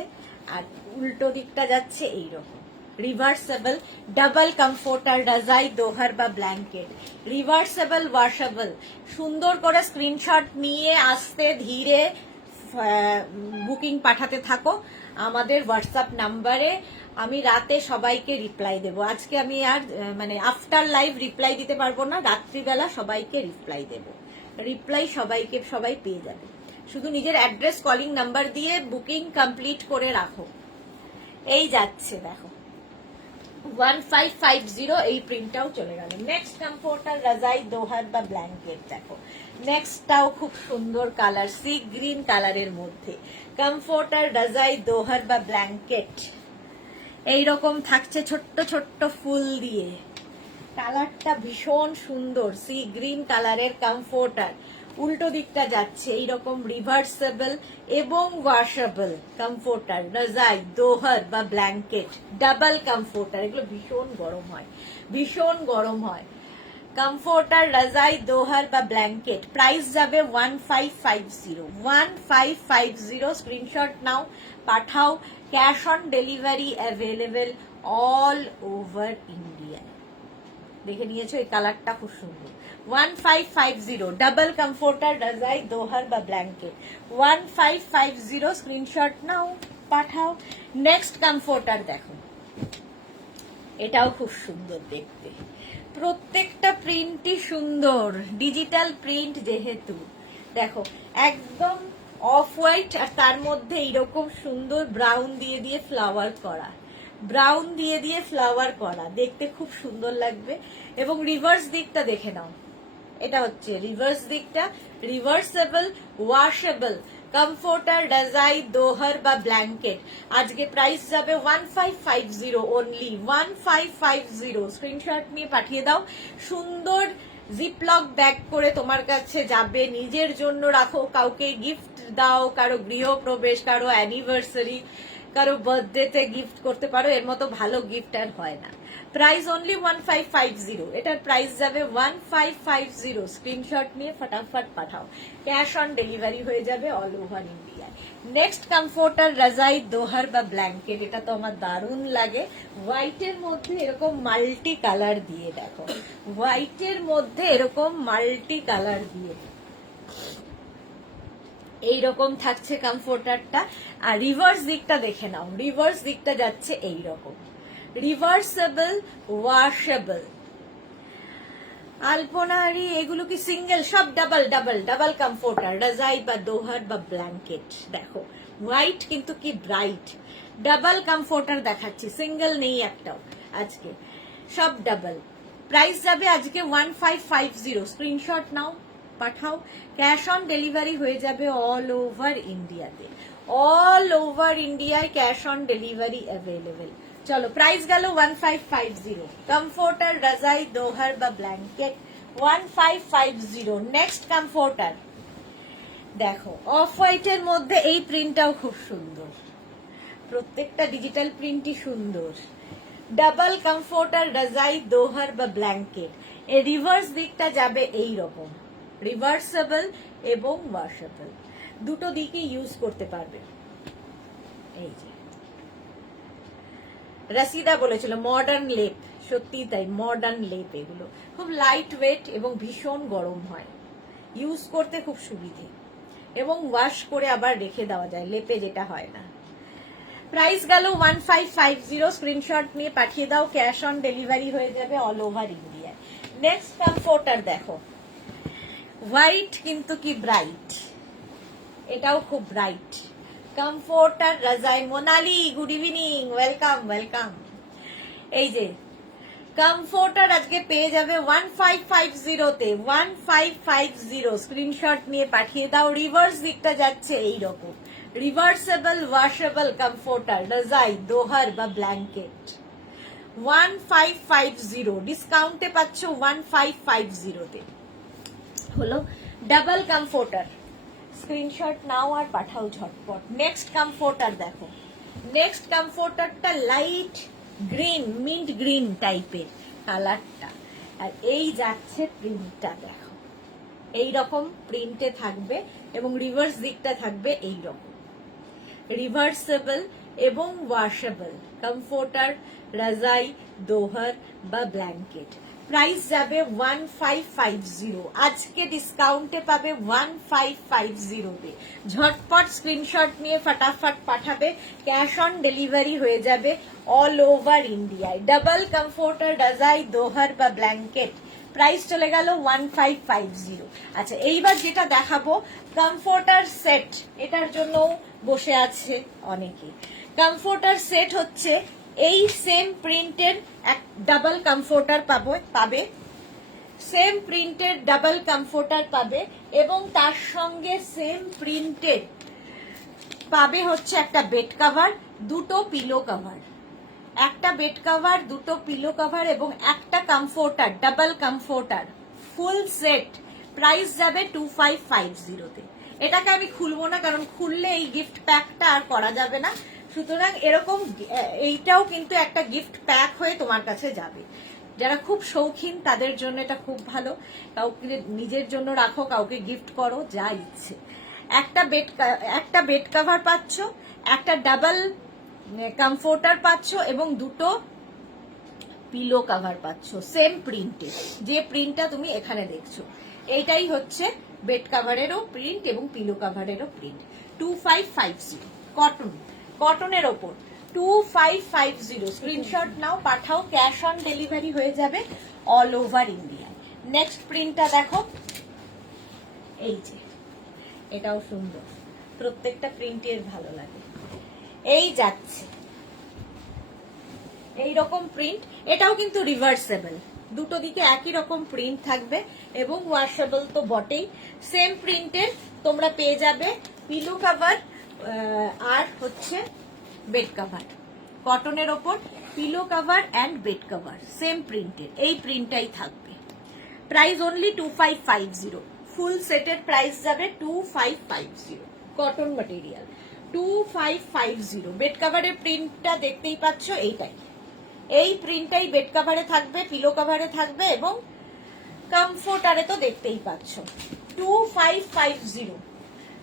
আর উল্টো দিকটা যাচ্ছে এইরকম। রিভার্সেবল ডাবল কমফোর্টার রাজাই দোহার বা ব্ল্যাঙ্কেট, রিভার্সেবল ওয়াশেবল। সুন্দর করে স্ক্রিনশট নিয়ে আস্তে ধীরে বুকিং পাঠাতে থাকো আমাদের হোয়াটসঅ্যাপ নাম্বারে। আমি রাতে সবাইকে রিপ্লাই দেব, আজকে আমি আর মানে আফটার লাইভ রিপ্লাই দিতে পারবো না, রাত্রিবেলা সবাইকে রিপ্লাই দেব। রিপ্লাই সবাইকে সবাই পেয়ে যাবে, শুধু নিজের অ্যাড্রেস কলিং নাম্বার দিয়ে বুকিং কমপ্লিট করে রাখো। এই যাচ্ছে দেখো 1550, এই প্রিন্টটাও চলে গেল। নেক্সট কমফোর্টার রাজাই দোহার বা ব্ল্যাঙ্কেট। দেখো নেক্সটটাও খুব সুন্দর কালার, সি গ্রিন কালারের মধ্যে কমফোর্টার রাজাই দোহার বা ব্ল্যাঙ্কেট। এইরকম থাকছে ছোট্ট ছোট্ট ফুল দিয়ে, কালারটা ভীষণ সুন্দর, সি গ্রিন কালারের কমফোর্টার। উল্টো দিকটা যাচ্ছে এইরকম রিভার্সেবল এবং ওয়াশেবল কমফোর্টার রাজাই দোহার বা ব্ল্যাঙ্কেট, ডাবল কমফোর্টার। এগুলো ভীষণ গরম হয়, ভীষণ গরম হয়। কমফোর্টার রাজাই দোহার বা ব্ল্যাঙ্কেট, প্রাইস যাবে 1550, 1550। স্ক্রিনশট নাও পাঠাও, cash on delivery available all over India. দেখে নিয়েছো এই কালারটা খুব সুন্দর, 1550 ডাবল কমফোর্টার রাজাই দোহার বা ব্ল্যাঙ্কেট, 1550। স্ক্রিনশট নাও পাঠাও। নেক্সট কমফোর্টার দেখো, এটাও খুব সুন্দর দেখতে, প্রত্যেকটা প্রিন্টই সুন্দর, ডিজিটাল প্রিন্ট যেহেতু। দেখো একদম অফ হোয়াইট, আর তার মধ্যে এইরকম সুন্দর ব্রাউন দিয়ে দিয়ে ফ্লাওয়ার করা, ব্রাউন দিয়ে দিয়ে ফ্লাওয়ার করা, দেখতে খুব সুন্দর লাগবে। এবং রিভার্স দিকটা দেখে নাও, এটা হচ্ছে রিভার্স দিকটা, রিভার্সেবল ওয়াশেবল কমফোর্টার রাজাই দোহার বা ব্ল্যাঙ্কেট। আজকে প্রাইস যাবে 1550 অনলি, 1550। স্ক্রিনশট নিয়ে পাঠিয়ে দাও, সুন্দর জিপলক ব্যাগ করে তোমার কাছে যাবে, নিজের জন্য রাখো, কাউকে গিফট দাও, কারো গৃহপ্রবেশ, কারো অ্যানিভার্সারি, কারো বার্থডেতে গিফট করতে পারো, এর মতো ভালো গিফট আর হয় না। প্রাইস অনলি 1550, এটার প্রাইস যাবে 1550। স্ক্রিনশট নিয়ে ফটাফট পাঠাও, ক্যাশ অন ডেলিভারি হয়ে যাবে অল ওভার ইন্ডিয়ায়। নেক্সট কমফোর্টার রাজাই দোহার বা ব্ল্যাঙ্কেট, এটা তো আমার দারুণ লাগে, হোয়াইটের মধ্যে এরকম মাল্টি কালার দিয়ে। দেখো হোয়াইটের মধ্যে এরকম মাল্টি কালার দিয়ে এইরকম থাকছে কমফোর্টারটা। আর রিভার্স দিকটা দেখে নাও, রিভার্স দিকটা যাচ্ছে এইরকম, রিভার্সেবল ওয়াশেবল। আলপনারি এগুলো কি সিঙ্গেল? সব ডাবল ডাবল ডাবল কমফোর্টার রাজাই বা দোহার বা ব্ল্যাঙ্কেট। দেখো হোয়াইট কিন্তু কি ব্রাইট, ডাবল কমফোর্টার দেখাচ্ছি, সিঙ্গেল নেই একটাও আজকে, সব ডাবল। প্রাইস যাবে আজকে 1550। স্ক্রিনশট নাও পাঠাও, ক্যাশ অন ডেলিভারি হয়ে যাবে অল ওভার ইন্ডিয়াতে, অল ওভার ইন্ডিয়ায় ক্যাশ অন ডেলিভারি অ্যাভেলেবেল। চলো প্রাইস গেল 1550, কমফোর্টার রাজাই দোহার বা ব্ল্যাঙ্কেট 1550। নেক্সট কমফোর্টার দেখো অফ হোয়াইটের মধ্যে এই প্রিন্টটাও খুব সুন্দর, প্রত্যেকটা ডিজিটাল প্রিন্টই সুন্দর। ডাবল কমফোর্টার, রাজাই, দোহার বা ব্ল্যাঙ্কেট। এর রিভার্স দিকটা যাবে এই রকম, রিভার্সেবল এবং ওয়াশেবল, দুটো দিকই ইউজ করতে পারবে। এই যে রাসিদা বলেছিল মডার্ন লেপ, সত্যি তাই, মডার্ন লেপ। এগুলো খুব লাইট ওয়েট এবং ভীষণ গরম হয়, ইউজ করতে খুব সুবিধে, এবং ওয়াশ করে আবার রেখে দেওয়া যায়, লেপে যেটা হয় না। প্রাইস গেল 1550, স্ক্রিনশট নিয়ে পাঠিয়ে দাও, ক্যাশ অন ডেলিভারি হয়ে যাবে all over India. Next comforter দেখো, হোয়াইট কিন্তু কি ব্রাইট, এটাও খুব ব্রাইট কমফোর্টার রাজাই। Monali good evening, welcome welcome. এই যে কমফোর্টার আজকে পেয়ে যাবে 1550 তে, 1550, স্ক্রিনশট নিয়ে পাঠিয়ে দাও। রিভার্স দিকটা যাচ্ছে এই রকম, রিভার্সেবল ওয়াশেবল কমফোর্টার, রাজাই, দোহার বা ব্ল্যাঙ্কেট। 1550 ডিসকাউন্টে পাচ্ছ 1550 তে। হলো ডাবল কমফোর্টার, স্ক্রিনশট নাও আর পাঠাও ঝটপট। নেক্সট কমফোর্টার দেখো, নেক্সট কমফোর্টারটা লাইট গ্রিন, মিন্ট গ্রিন টাইপের কালারটা, আর এই যাচ্ছে প্রিন্টটা দেখো, এই রকম প্রিন্টে থাকবে এবং রিভার্স দিকটা থাকবে এই রকম, রিভার্সেবল এবং ওয়াশেবল কমফোর্টার, রাজাই, দোহার বা ব্ল্যাঙ্কেট। প্রাইস যাবে 1550, আজকে ডিসকাউন্টে পাবে 1550 তে। ঝটপট স্ক্রিনশট নিয়ে ফটাফট পাঠাবে, ক্যাশ অন ডেলিভারি হয়ে যাবে অল ওভার ইন্ডিয়ায়। ডাবল কমফোর্টার, রাজাই, দোহার বা ব্ল্যাঙ্কেট, প্রাইস চলে গেল 1550। আচ্ছা, এইবার যেটা দেখাবো কমফোর্টার সেট, এটার জন্য বসে আছে অনেকে। কমফোর্টার সেট হচ্ছে এই সেম প্রিন্টের এক ডাবল কমফোর্টার পাবে, সেম প্রিন্টের ডাবল কমফোর্টার পাবে, এবং তার সঙ্গে সেম প্রিন্টের পাবে হচ্ছে একটা বেড কভার, দুটো পিলো কভার, একটা বেড কভার, দুটো পিলো কভার এবং একটা comforter, double comforter, full set. Price যাবে 2550 তে। এটাকে আমি খুলবো না, কারণ খুললে এই গিফট প্যাকটা আর করা যাবে না, সুতরাং এরকম এইটাও কিন্তু একটা গিফট প্যাক হয়ে তোমার কাছে যাবে। যারা খুব শৌখিন তাদের জন্য এটা খুব ভালো, কাউকে নিজের জন্য রাখো, কাউকে গিফট করো, যা ইচ্ছে। একটা বেড কভার পাচ্ছ, একটা ডাবল কমফোর্টার পাচ্ছ এবং দুটো পিলো কভার পাচ্ছ সেম প্রিন্টে, যে প্রিন্টটা তুমি এখানে দেখছো এইটাই হচ্ছে বেড কভারেরও প্রিন্ট এবং পিলো কভারেরও প্রিন্ট। 2550, কটন, কটনের ওপর 2550, স্ক্রিনশট নাও পাঠাও, ক্যাশ অন ডেলিভারি হয়ে যাবে অল ওভার ইন্ডিয়া। নেক্সট প্রিন্টটা দেখো, এই যে এটাও সুন্দর, প্রত্যেকটা প্রিন্টের ভালো লাগে। এই যাচ্ছে এই রকম প্রিন্ট, এটাও কিন্তু রিভার্সেবল, দুটো দিকে একই রকম প্রিন্ট থাকবে এবং ওয়াশেবল তো বটেই। সেম প্রিন্টের তোমরা পেয়ে যাবে পিলো কভার আর হচ্ছে বেড কভার, কটনের ওপর pillow cover and bed cover same প্রিন্টের, এই প্রিন্টটাই থাকবে। প্রাইস অনলি 2550, ফুল সেটের প্রাইস যাবে 2550, কটন ম্যাটেরিয়াল 2550। বেড কভারের প্রিন্টটা দেখতেই পাচ্ছ, এইটাই, এই প্রিন্টটাই বেড কভারে থাকবে, পিলো কভারে থাকবে এবং কমফোর্টারে তো দেখতেই পাচ্ছ। 2550,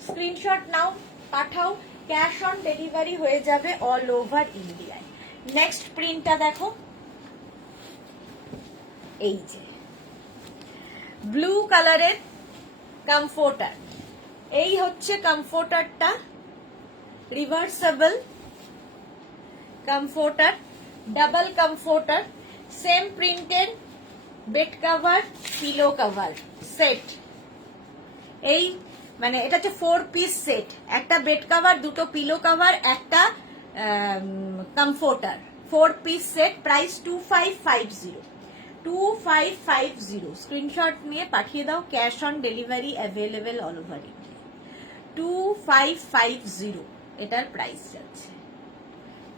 স্ক্রিনশট নাও পাঠাও, ক্যাশ অন ডেলিভারি হয়ে যাবে অল ওভার ইন্ডিয়ায়। নেক্সট প্রিন্টটা দেখো, এই যে ব্লু কালারের কমফোর্টার, এই হচ্ছে কমফোর্টারটা, reversible comforter, double comforter, same প্রিন্টের bed cover, pillow cover set. এই মানে এটা হচ্ছে 4 পিস সেট, একটা বেড কভার, দুটো পিলো কভার, একটা comforter, 4 piece set. Price 2550, 2550, screenshot নিয়ে পাঠিয়ে দাও, cash on delivery available all over India. 2550 এটার প্রাইস যাচ্ছে,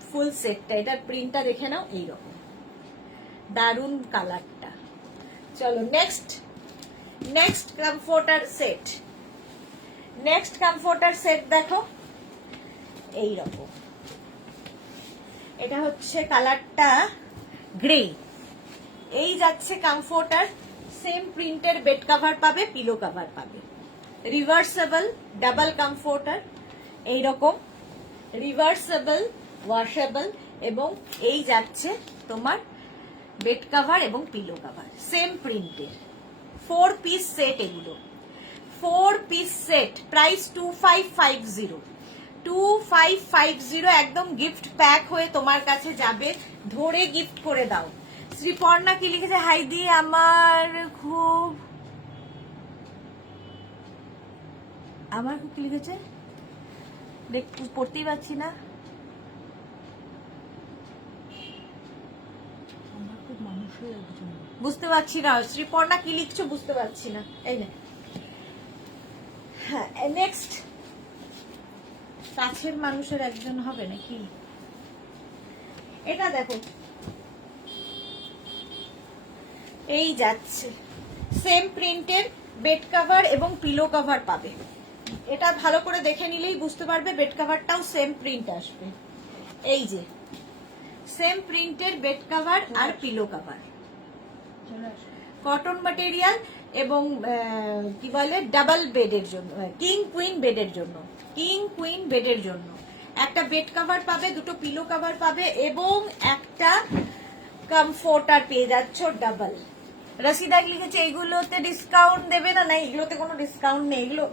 ফুল সেটটা। এটার প্রিন্টটা দেখে নাও, এইরকম দারুন কালারটা। চলো next comforter set, next comforter set দেখো, এইরকম এটা হচ্ছে কালারটা গ্রে। এই যাচ্ছে কমফোর্টার, সেম প্রিন্টের বেড কভার পাবে, পিলো কভার পাবে, রিভার্সেবল ডাবল কমফোর্টার, এইরকম রিভার্সেবল ওয়াশেবল, এবং এই যাচ্ছে তোমার বেড কভার এবং পিলো কভার সেম প্রিন্টের। 4 পিস সেট, এগুলো 4 পিস সেট, প্রাইস 2550। 2550 একদম গিফট প্যাক হয়ে তোমার কাছে যাবে, ধরে গিফট করে দাও। শ্রীপর্ণা কি লিখেছে? হাইদি আমার খুব কি লিখেছে পড়তেই পারছি না। আমার খুব মানুষের একজন। বুঝতে পারছি না শ্রীপর্ণা কি লিখছো, বুঝতে পারছি না। এই না, হ্যাঁ নেক্সট কাছের মানুষের একজন হবে নাকি? এটা দেখো, এই যাচ্ছে সেম প্রিন্টের বেড কভার এবং পিলো কভার পাবে। এটা ভালো করে দেখে নিলেই বুঝতে পারবে, বেড কভারটাও সেম প্রিন্ট আসবে। এই যে সেম প্রিন্টের বেড কভার আর পিলো কভার, কটন ম্যাটেরিয়াল, এবং কি বলে ডাবল বেডের জন্য, কিং কুইন বেডের জন্য, কিং কুইন বেডের জন্য একটা বেড কভার পাবে, দুটো পিলো কভার পাবে এবং একটা কমফোর্টার পেয়ে যাচ্ছ ডাবল। রশিদা লিখেছে এইগুলোতে ডিসকাউন্ট দেবে না? না, এগুলোতে কোনো ডিসকাউন্ট নেই, এগুলো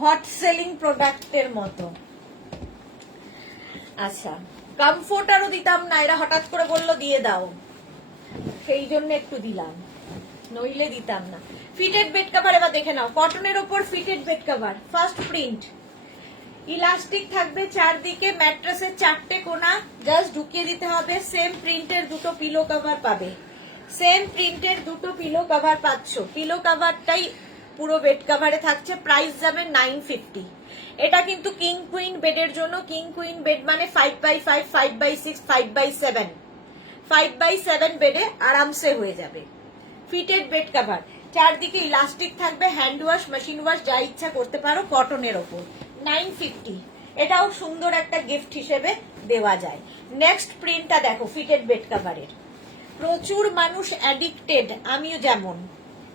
হট সেলিং প্রোডাক্টের মতো। আচ্ছা, কমফোর্টারও দিতাম না, এরা হঠাৎ করে বললো দিয়ে দাও, সেই জন্য একটু দিলাম, নইলে দিতাম না। ফিটেড বেড কভার এবার দেখে নাও, কটনের ওপর fitted bed cover, first print, elastic থাকবে চারদিকে, ম্যাট্রেসের 4টে কোনা জাস্ট ঢুকিয়ে দিতে হবে। সেম প্রিন্টের দুটো পিলো কভার পাবে, সেম প্রিন্টের দুটো পিলো কভার পাচ্ছ, পিলো কভারটাই পুরো বেড কভারে থাকছে। প্রাইস যাবে 950। এটা কিন্তু কিং কুইন বেডের জন্য, কিং কুইন বেড মানে 5x5, 5x6, 5x7, 5x7 বেডে আরামসে হয়ে যাবে। ফিটেড বেড কভার, চারদিকে ইলাস্টিক থাকবে, হ্যান্ড ওয়াশ মেশিন ওয়াশ যা ইচ্ছা করতে পারো, কটনের ওপর 950। এটাও সুন্দর একটা গিফট হিসেবে দেওয়া যায়। নেক্সট প্রিন্টটা দেখো, ফিটেড বেড কভারের প্রচুর মানুষ অ্যাডিক্টেড, আমিও যেমন।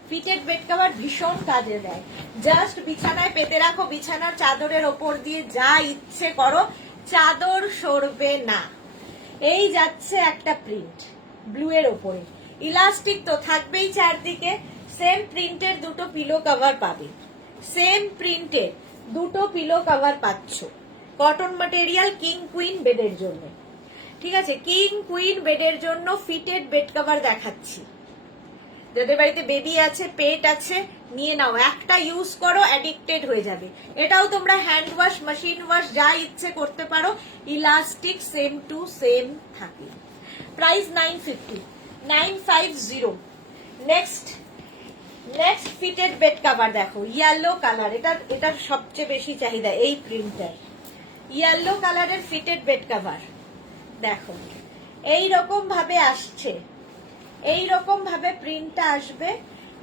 ফিটেড বেড কভার ভীষণ কাজে দেয়, জাস্ট বিছানায় পেতে রাখো, বিছানার চাদরের ওপর দিয়ে যা ইচ্ছে করো, চাদর সরবে না। এই যাচ্ছে একটা প্রিন্ট ব্লু এর ওপরে, ইলাস্টিক তো থাকবেই চারদিকে, সেম প্রিন্টের দুটো পিলো কভার পাবে, সেম প্রিন্টের দুটো পিলো কভার পাচ্ছ, কটন ম্যাটেরিয়াল, কিং কুইন বেডের জন্য। ঠিক আছে, কিং কুইন বেডের জন্য ফিটেড বেড কভার দেখাচ্ছি। যাদের বাড়িতে বেবি আছে, পেট আছে, নিয়ে নাও, একটা ইউজ করো, অ্যাডিক্টেড হয়ে যাবে। এটাও তোমরা হ্যান্ড ওয়াশ মেশিন ওয়াশ যা ইচ্ছে করতে পারো, ইলাস্টিক সেম টু সেম থাকে। Price 950, 950। Next fitted bed cover দেখো, ইয়েলো কালার, এটার সবচেয়ে বেশি চাহিদা এই প্রিন্টার, ইয়েলো কালারের ফিটেড বেড কভার দেখো, এই রকম ভাবে আসছে, এই রকম ভাবে প্রিন্টটা আসবে,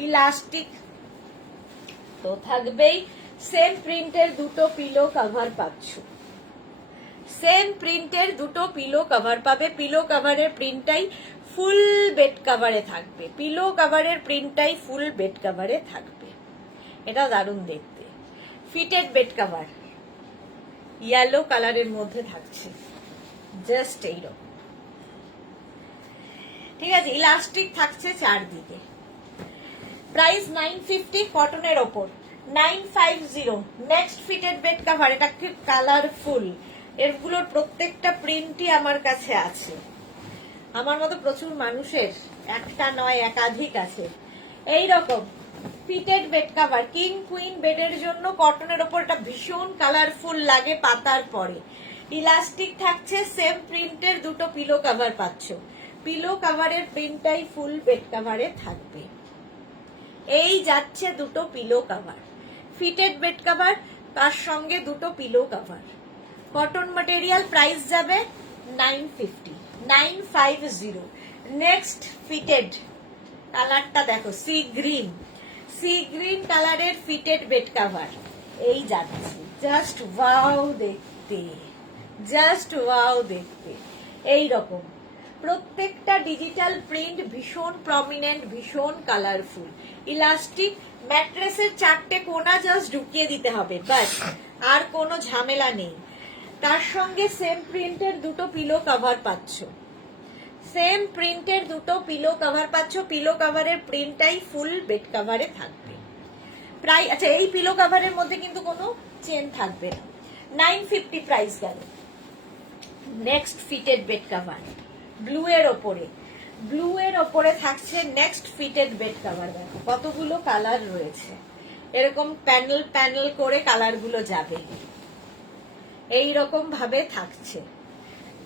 ইলাস্টিক তো থাকবেই, সেম প্রিন্টের দুটো পিলো কভার পাচ্ছ, সেম প্রিন্টের দুটো পিলো কভার পাবে, পিলো কভারের প্রিন্টটাই ফুল বেড কভারে থাকবে, পিলো কভারের প্রিন্টটাই ফুল বেড কভারে থাকবে। এটা দারুণ দেখতে, ফিটেড বেড কভার ইয়েলো কালারের মধ্যে থাকছে, জাস্ট এইরকম। ঠিক আছে, ইলাস্টিক থাকছে চারদিকে। প্রাইস 950, কটনের ওপর 950। নেক্সট ফিটেড বেড কভার, এটা খুব কালারফুল, এরগুলোর প্রত্যেকটা প্রিন্টই আমার কাছে আছে, আমার মতো প্রচুর মানুষের, একটা নয় একাধিক আছে। এইরকম fitted bed cover king queen বেডের জন্য, কটনের ওপর এটা ভীষণ কালারফুল লাগে পাতার পরে, ইলাস্টিক থাকছে, সেম প্রিন্টের দুটো পিলো কভার পাচ্ছ, পিলো কভারের প্রিন্টটাই ফুল বেড কভারে থাকবে। এই যাচ্ছে দুটো pillow cover, fitted bed cover, তার সঙ্গে দুটো pillow cover, cotton material, price যাবে 950, 950। নেক্সট ফিটেড কালারটা দেখো, সি গ্রিন কালারের ফিটেড বেড কভার, এই যাচ্ছে, জাস্ট ওয়াও দেখতে, জাস্ট ওয়াও দেখতে। এই রকম প্রত্যেকটা ডিজিটাল প্রিন্ট ভীষণ প্রমিনেন্ট, ভীষণ কালারফুল। ইলাস্টিক, ম্যাট্রেসের 4টে কোনা জাস্ট ঢুকিয়ে দিতে হবে, বাস, আর কোনো ঝামেলা নেই। তার সঙ্গে সেম প্রিন্টের দুটো পিলো কভার পাচ্ছ, সেম প্রিন্টের দুটো পিলো কভার পাচ্ছ। পিলো কভারের প্রিন্টটাই ফুল বেড কভারে থাকবে। প্রায় আচ্ছা, এই পিলো কভারের মধ্যে কিন্তু কোনো চেন থাকবে না। 950 প্রাইস গেল। Next fitted bed cover, blue এর ওপরে, ব্লু এর ওপরে থাকছে নেক্সট ফিটেড বেড কভার। দেখো কতগুলো কালার রয়েছে, এরকম প্যানেল প্যানেল করে কালার গুলো যাবে, এই রকম ভাবে থাকছে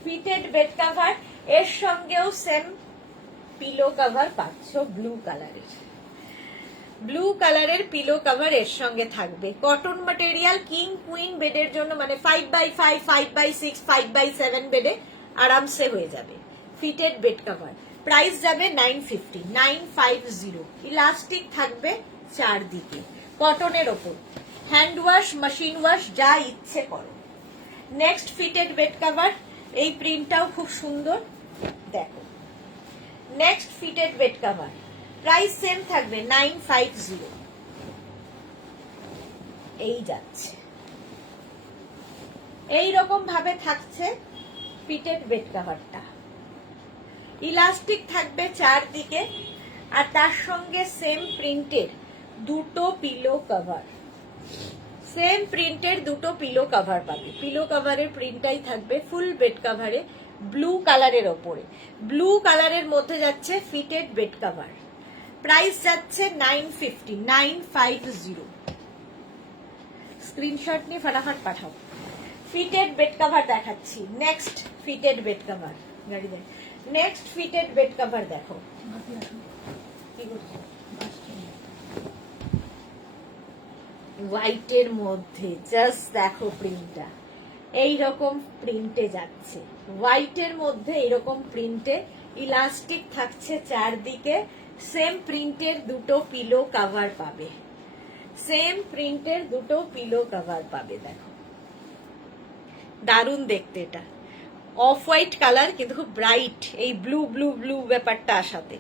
ফিটেড বেড কভার। এর সঙ্গেও সেম পিলো কভার পাচ্ছ ব্লু কালারের, ব্লু কালারের পিলো কভার এর সঙ্গে থাকবে। কটন ম্যাটেরিয়াল, কিং কুইন বেডের জন্য, মানে 5x5, 5x6, 5x7 বেডে আরামসে হয়ে যাবে ফিটেড বেড কভার। প্রাইস যাবে 950, 950। ইলাস্টিক থাকবে চারদিকে, কটনের ওপর, হ্যান্ড ওয়াশ, মেশিন ওয়াশ, যা ইচ্ছে করো। নেক্সট ফিটেড বেড কভার, এই প্রিন্টটাও খুব সুন্দর, দেখো। Next fitted bed cover, price same থাকবে 950। এই যাচ্ছে, এই রকম ভাবে থাকছে ফিটেড বেড কভারটা। ইলাস্টিক থাকবে চারদিকে, আর তার সঙ্গে সেম প্রিন্টের দুটো পিলো কভার, সেম প্রিন্টের দুটো পিলো কভার পাবে। পিলো কভারের প্রিন্টটাই থাকবে ফুল বেড কভারে ব্লু কালারের ওপরে। ব্লু কালারের মধ্যে যাচ্ছে ফিটেড বেড কভার। প্রাইস যাচ্ছে 950, 950। স্ক্রিনশট নিয়ে ফটাফট পাঠাও। ফিটেড বেড কভার দেখাচ্ছি। নেক্সট ফিটেড বেড কভার, গাড়ি দেখ। নেক্সট ফিটেড বেড কভার দেখো, কি করছো? হোয়াইটের মধ্যে জাস্ট দেখো প্রিন্টটা, এইরকম প্রিন্টে যাচ্ছে। হোয়াইটের মধ্যে এরকম প্রিন্টে ইলাস্টিক থাকছে চারদিকে, সেম প্রিন্টের দুটো পিলো কভার পাবে, সেম প্রিন্টের দুটো পিলো কভার পাবে। দেখো দারুণ দেখতে, এটা অফ হোয়াইট কালার কিন্তু খুব ব্রাইট, এই ব্লু ব্লু ব্লু ব্যাপারটা আসাতে।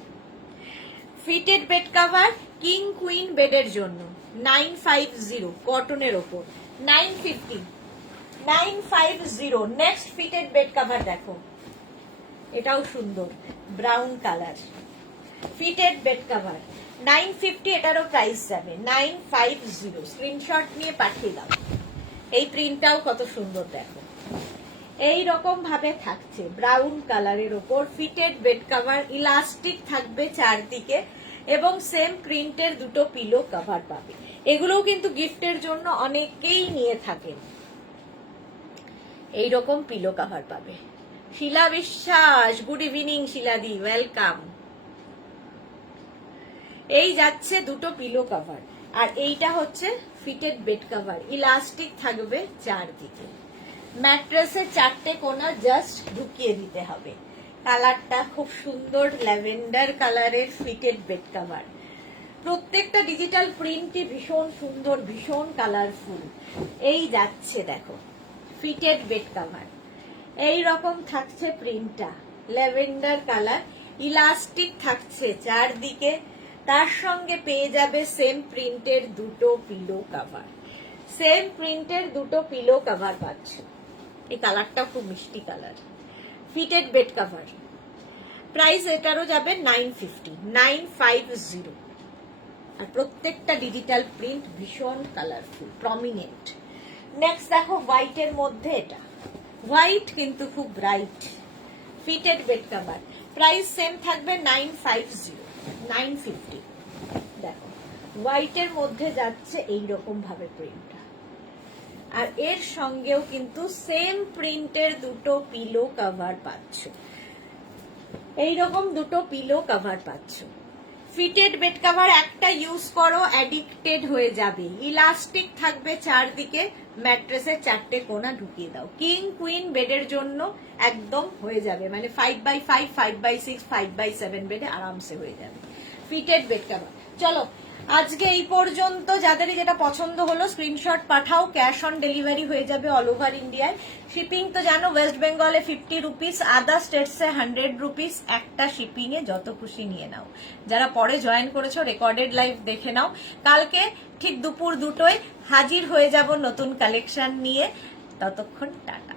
Fitted bed cover king queen বেডের জন্য 950, কটনের ওপর 950, 950। নেক্সট ফিটেড বেড কভার দেখো, এটাও সুন্দর, brown colour. Fitted bed cover 950, এটারও প্রাইস যাবে 950। স্ক্রিনশট নিয়ে পাঠিয়ে দাও। এই প্রিন্টটাও কত সুন্দর দেখো, এই রকম ভাবে থাকছে ব্রাউন কালারের ওপর ফিটেড বেড কভার। ইলাস্টিক থাকবে চারদিকে এবং সেম প্রিন্টের দুটো পিলো কভার পাবে। এগুলোও কিন্তু গিফটের জন্য অনেকেই নিয়ে থাকেন। এইরকম পিলো কভার পাবে। শিলা বিশ্বাস, গুড ইভিনিং শিলাদি, ওয়েলকাম। এই যাচ্ছে দুটো পিলো কভার, আর এইটা হচ্ছে ফিটেড বেড কভার। ইলাস্টিক থাকবে চারদিকে, ম্যাট্রেসের 4টে কোনা জাস্ট ঢুকিয়ে দিতে হবে। কালারটা খুব সুন্দর, ল্যাভেন্ডার কালারের ফিটেড বেড কভার। প্রত্যেকটা ডিজিটাল প্রিন্টই ভীষণ সুন্দর, ভীষণ কালারফুল। এই যাচ্ছে দেখো ফিটেড বেড কভার, এই রকম থাকছে প্রিন্টটা, ল্যাভেন্ডার কালার। ইলাস্টিক থাকছে চারদিকে, তার সঙ্গে পেয়ে যাবে সেম প্রিন্টের দুটো পিলো কভার, সেম প্রিন্টের দুটো পিলো কভার পাচ্ছ। এই কালারটা খুব মিষ্টি colour, fitted bed cover. Price এটারও যাবে 950, 950। আর প্রত্যেকটা ডিজিটাল প্রিন্ট ভীষণ কালারফুল, প্রমিনেন্ট। নেক্সট দেখো হোয়াইটের মধ্যে, এটা হোয়াইট কিন্তু খুব bright, fitted bed cover. Price same থাকবে 950, 950। দেখো হোয়াইটের মধ্যে যাচ্ছে এইরকম ভাবে প্রিন্টটা, আর এর সঙ্গেও কিন্তু সেম প্রিন্টের দুটো পিলো কভার পাচ্ছ, এইরকম দুটো পিলো কভার পাচ্ছ। ফিটেড বেড কভার একটা ইউজ করো, অ্যাডিক্টেড হয়ে যাবে। ইলাস্টিক থাকবে চারদিকে, ম্যাট্রেসের 4টে কোনা ঢুকিয়ে দাও। কিং কুইন বেডের জন্য একদম হয়ে যাবে, মানে 5x5, 5x6, 5x7 বেডে আরামসে হয়ে যাবে। Fitted bed cover. চলো আজকে এই পর্যন্ত। যাদের যেটা পছন্দ হলো screenshot Pathao, cash on delivery হয়ে যাবে অল ওভার ইন্ডিয়ায়। শিপিং তো জানো ওয়েস্ট বেঙ্গলে 50 রুপিস, আদার স্টেটসে 100 রুপিস। একটা শিপিং এ যত খুশি নিয়ে নাও। যারা পরে জয়েন করেছো রেকর্ডেড লাইভ দেখে নাও। কালকে ঠিক দুপুর 2টোয় হাজির হয়ে যাব নতুন কালেকশন নিয়ে। ততক্ষণ টাটা।